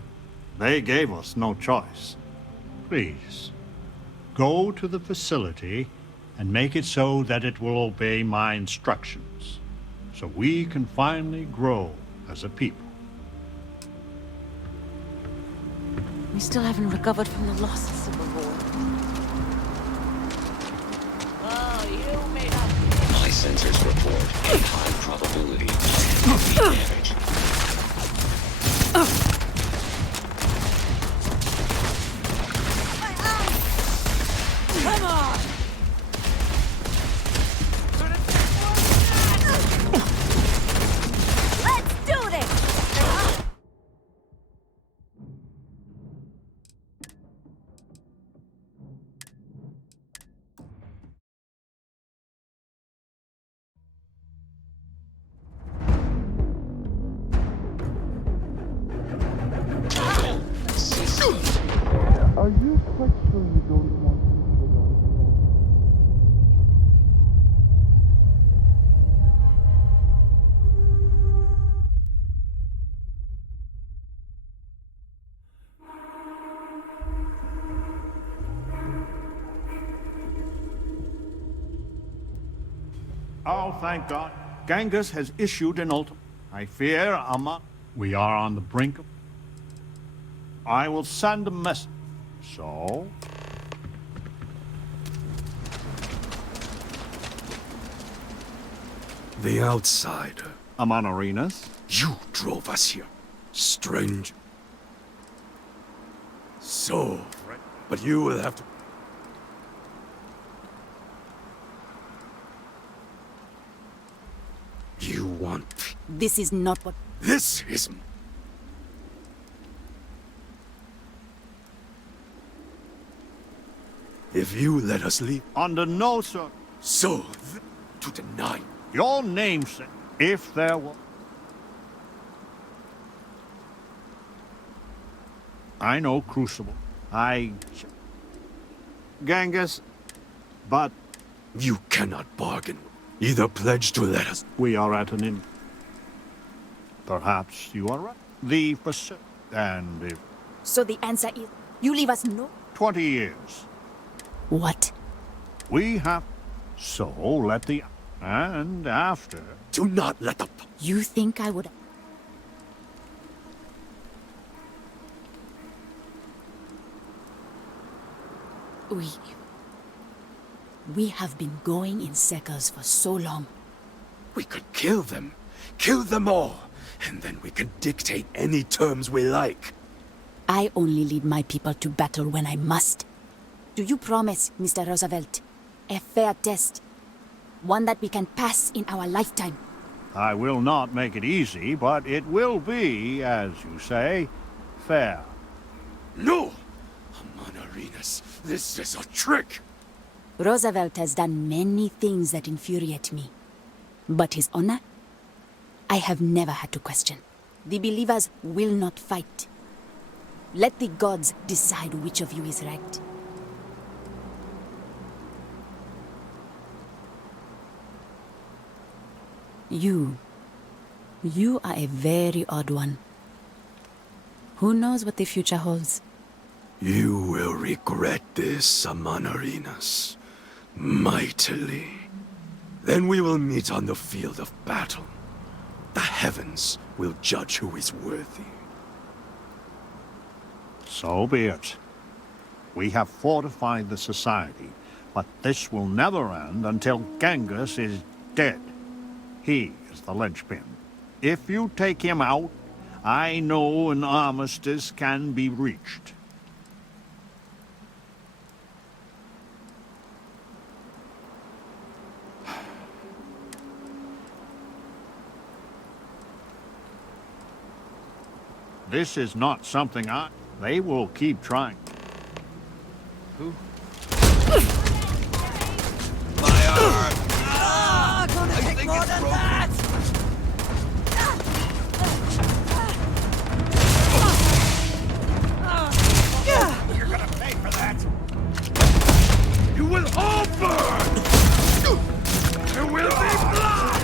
they gave us no choice. Please, go to the facility and make it so that it will obey my instructions, so we can finally grow as a people. We still haven't recovered from the loss of Civil War. Oh, you made up. My sensors report a high probability of damage. Come on! Let's do this! Are you quite sure you don't want him to go? Oh, thank God. Genghis has issued an ultimatum. I fear Amon. We are on the brink of... I will send a message. So, The outsider. Amon Arenas? You drove us here, strange. So, but you will have to... You want... This is not what... This is... If you let us leave... Under no sir. So, to deny... Your namesake, if there were... I know Crucible. Genghis, but... You cannot bargain. Either pledge to let us... We are at an end. Perhaps you are right. The Pacific and the... So the answer is, you leave us no... 20 years. What? We have... So let the... And after... Do not let the... You think I would... We have been going in circles for so long. We could kill them. Kill them all. And then we can dictate any terms we like. I only lead my people to battle when I must. Do you promise, Mr. Roosevelt, a fair test? One that we can pass in our lifetime? I will not make it easy, but it will be, as you say, fair. No! Amon Arenas, this is a trick! Roosevelt has done many things that infuriate me. But his honor, I have never had to question. The believers will not fight. Let the gods decide which of you is right. You are a very odd one. Who knows what the future holds? You will regret this, Amon Arenas. Mightily. Then we will meet on the field of battle. The heavens will judge who is worthy. So be it. We have fortified the society, but this will never end until Genghis is dead. He is the linchpin. If you take him out, I know an armistice can be reached. This is not something They will keep trying. Who? My arm! Gonna I take think more it's than broken. that! You're gonna pay for that! You will all burn! There will be blood!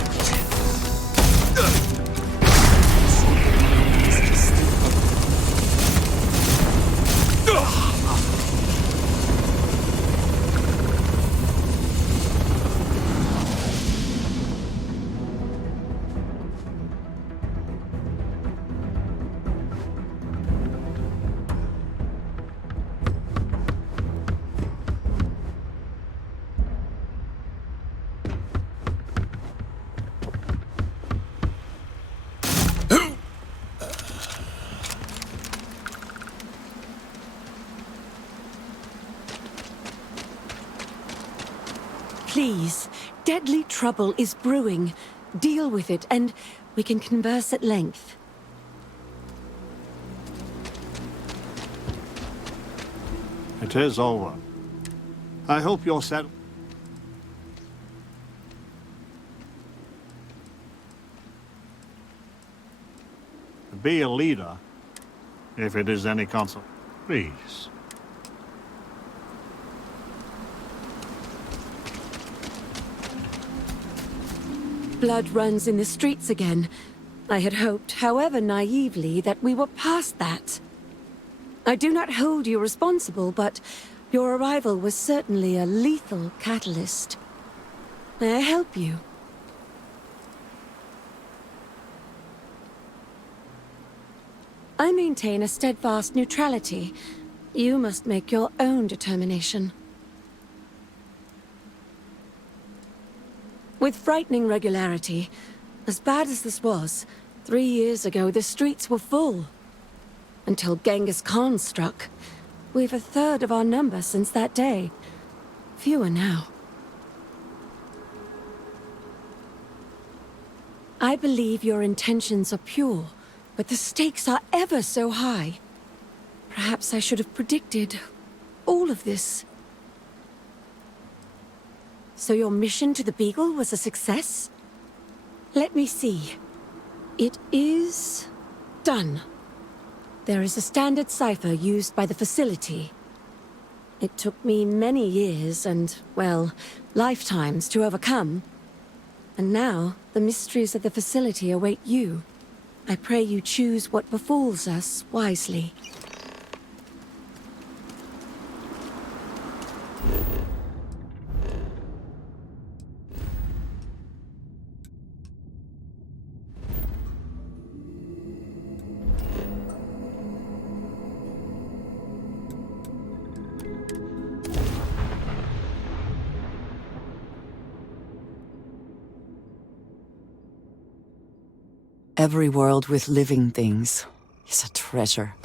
Please, deadly trouble is brewing. Deal with it, and we can converse at length. It is over. I hope you're settled. Be a leader, if it is any consol. Please. Blood runs in the streets again. I had hoped, however naively, that we were past that. I do not hold you responsible, but your arrival was certainly a lethal catalyst. May I help you? I maintain a steadfast neutrality. You must make your own determination. With frightening regularity. As bad as this was, 3 years ago the streets were full. Until Genghis Khan struck. We've a third of our number since that day. Fewer now. I believe your intentions are pure, but the stakes are ever so high. Perhaps I should have predicted all of this. So your mission to the Beagle was a success? Let me see. It is done. There is a standard cipher used by the facility. It took me many years and, well, lifetimes to overcome. And now, the mysteries of the facility await you. I pray you choose what befalls us wisely. Every world with living things is a treasure.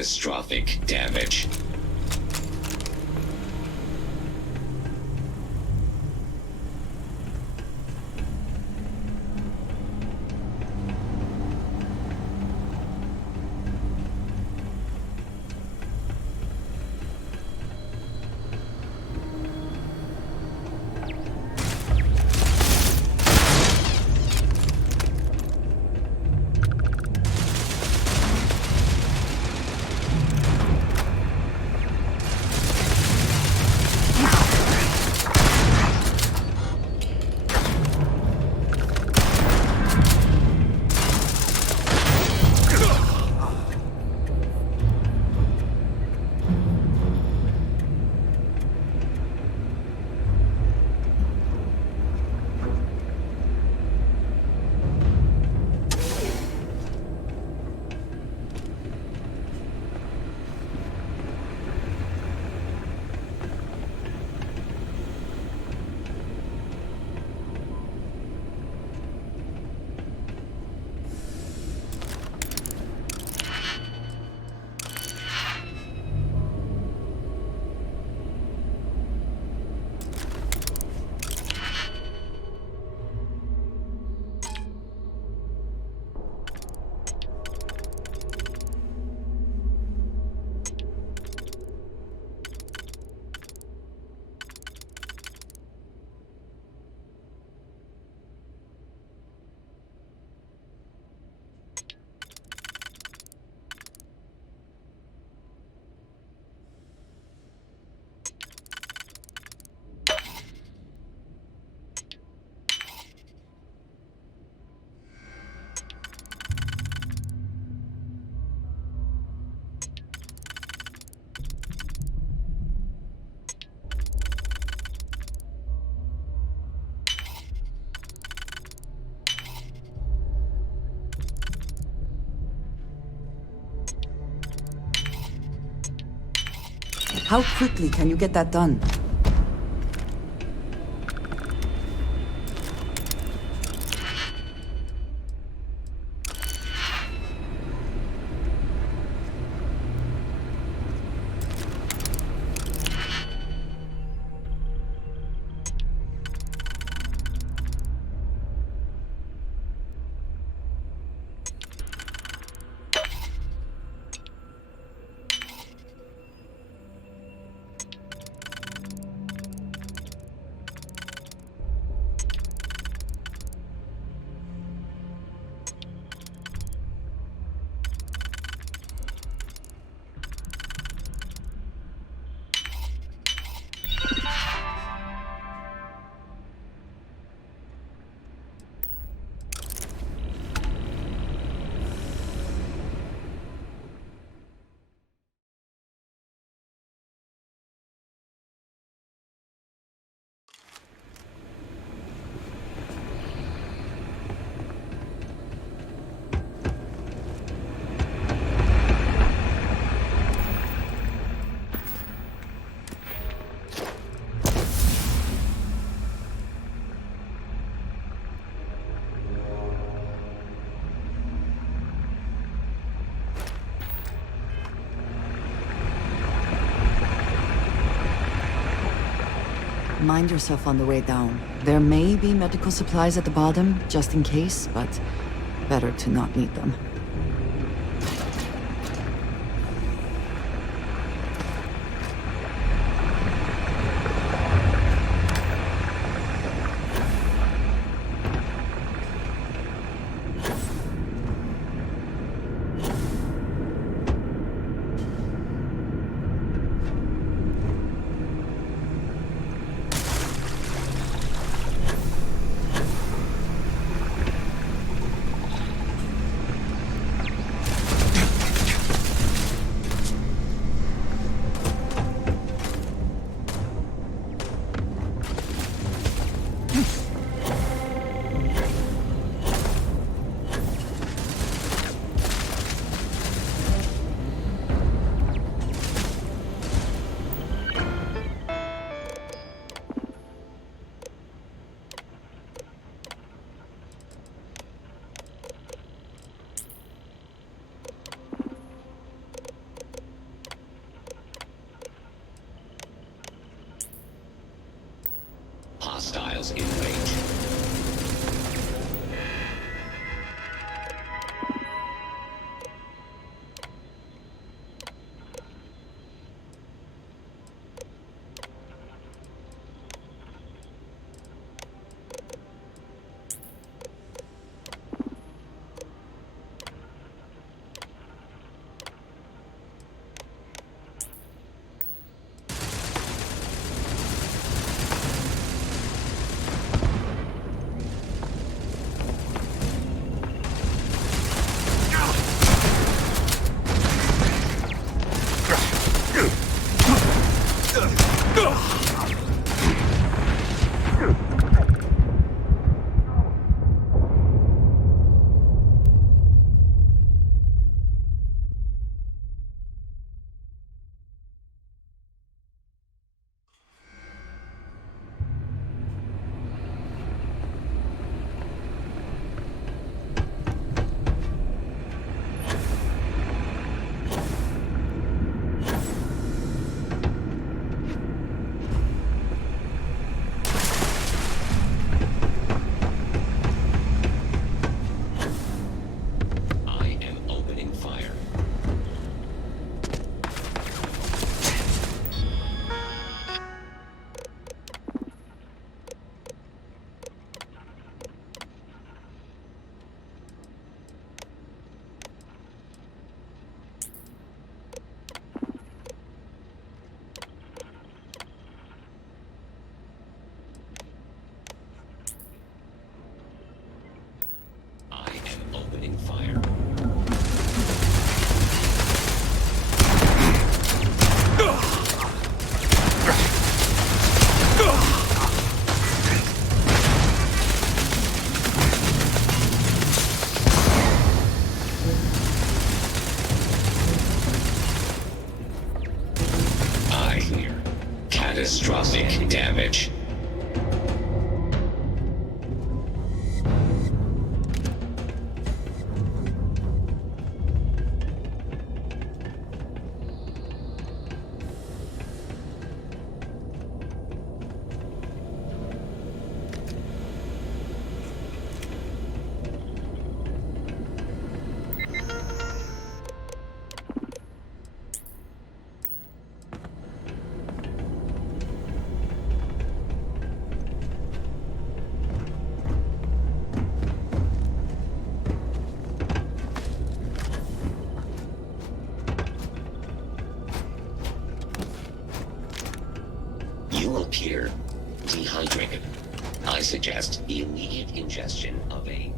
Catastrophic damage. How quickly can you get that done? Mind yourself on the way down. There may be medical supplies at the bottom, just in case, but better to not need them. Hostiles in range. catastrophic damage. You appear dehydrated. I suggest the immediate ingestion of a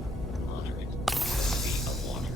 moderate quantity of water.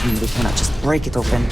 machine. We cannot just break it open.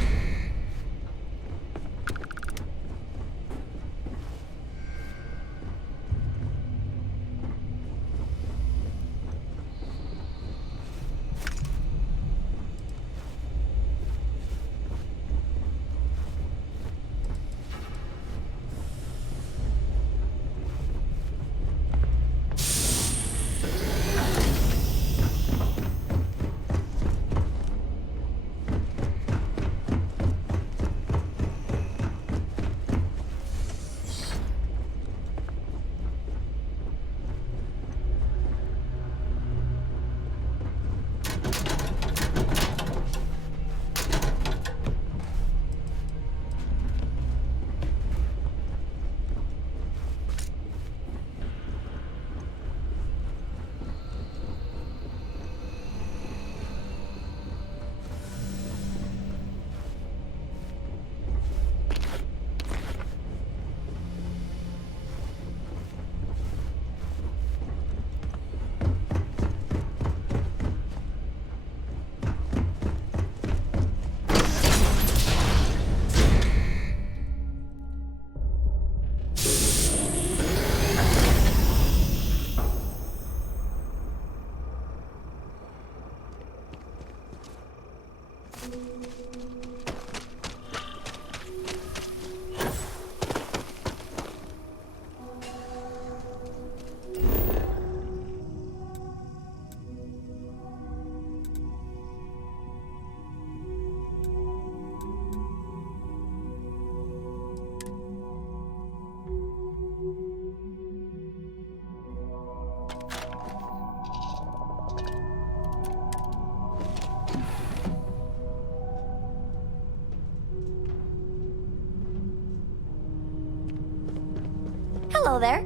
Hello there.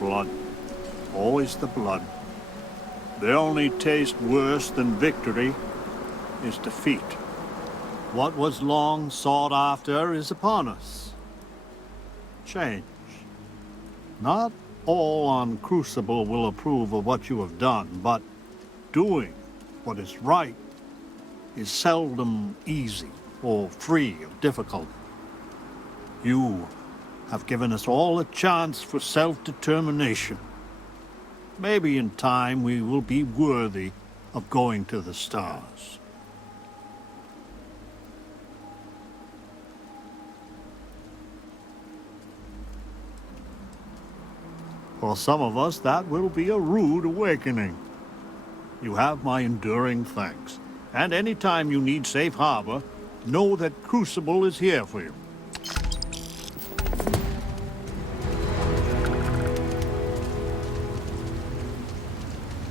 Blood. Always the blood. The only taste worse than victory is defeat. What was long sought after is upon us. Change. Not all on Crucible will approve of what you have done, but doing what is right is seldom easy or free of difficulty. You have given us all a chance for self-determination. Maybe in time we will be worthy of going to the stars. For some of us, that will be a rude awakening. You have my enduring thanks. And any time you need safe harbor, know that Crucible is here for you.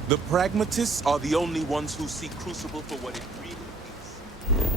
The pragmatists are the only ones who see Crucible for what it is.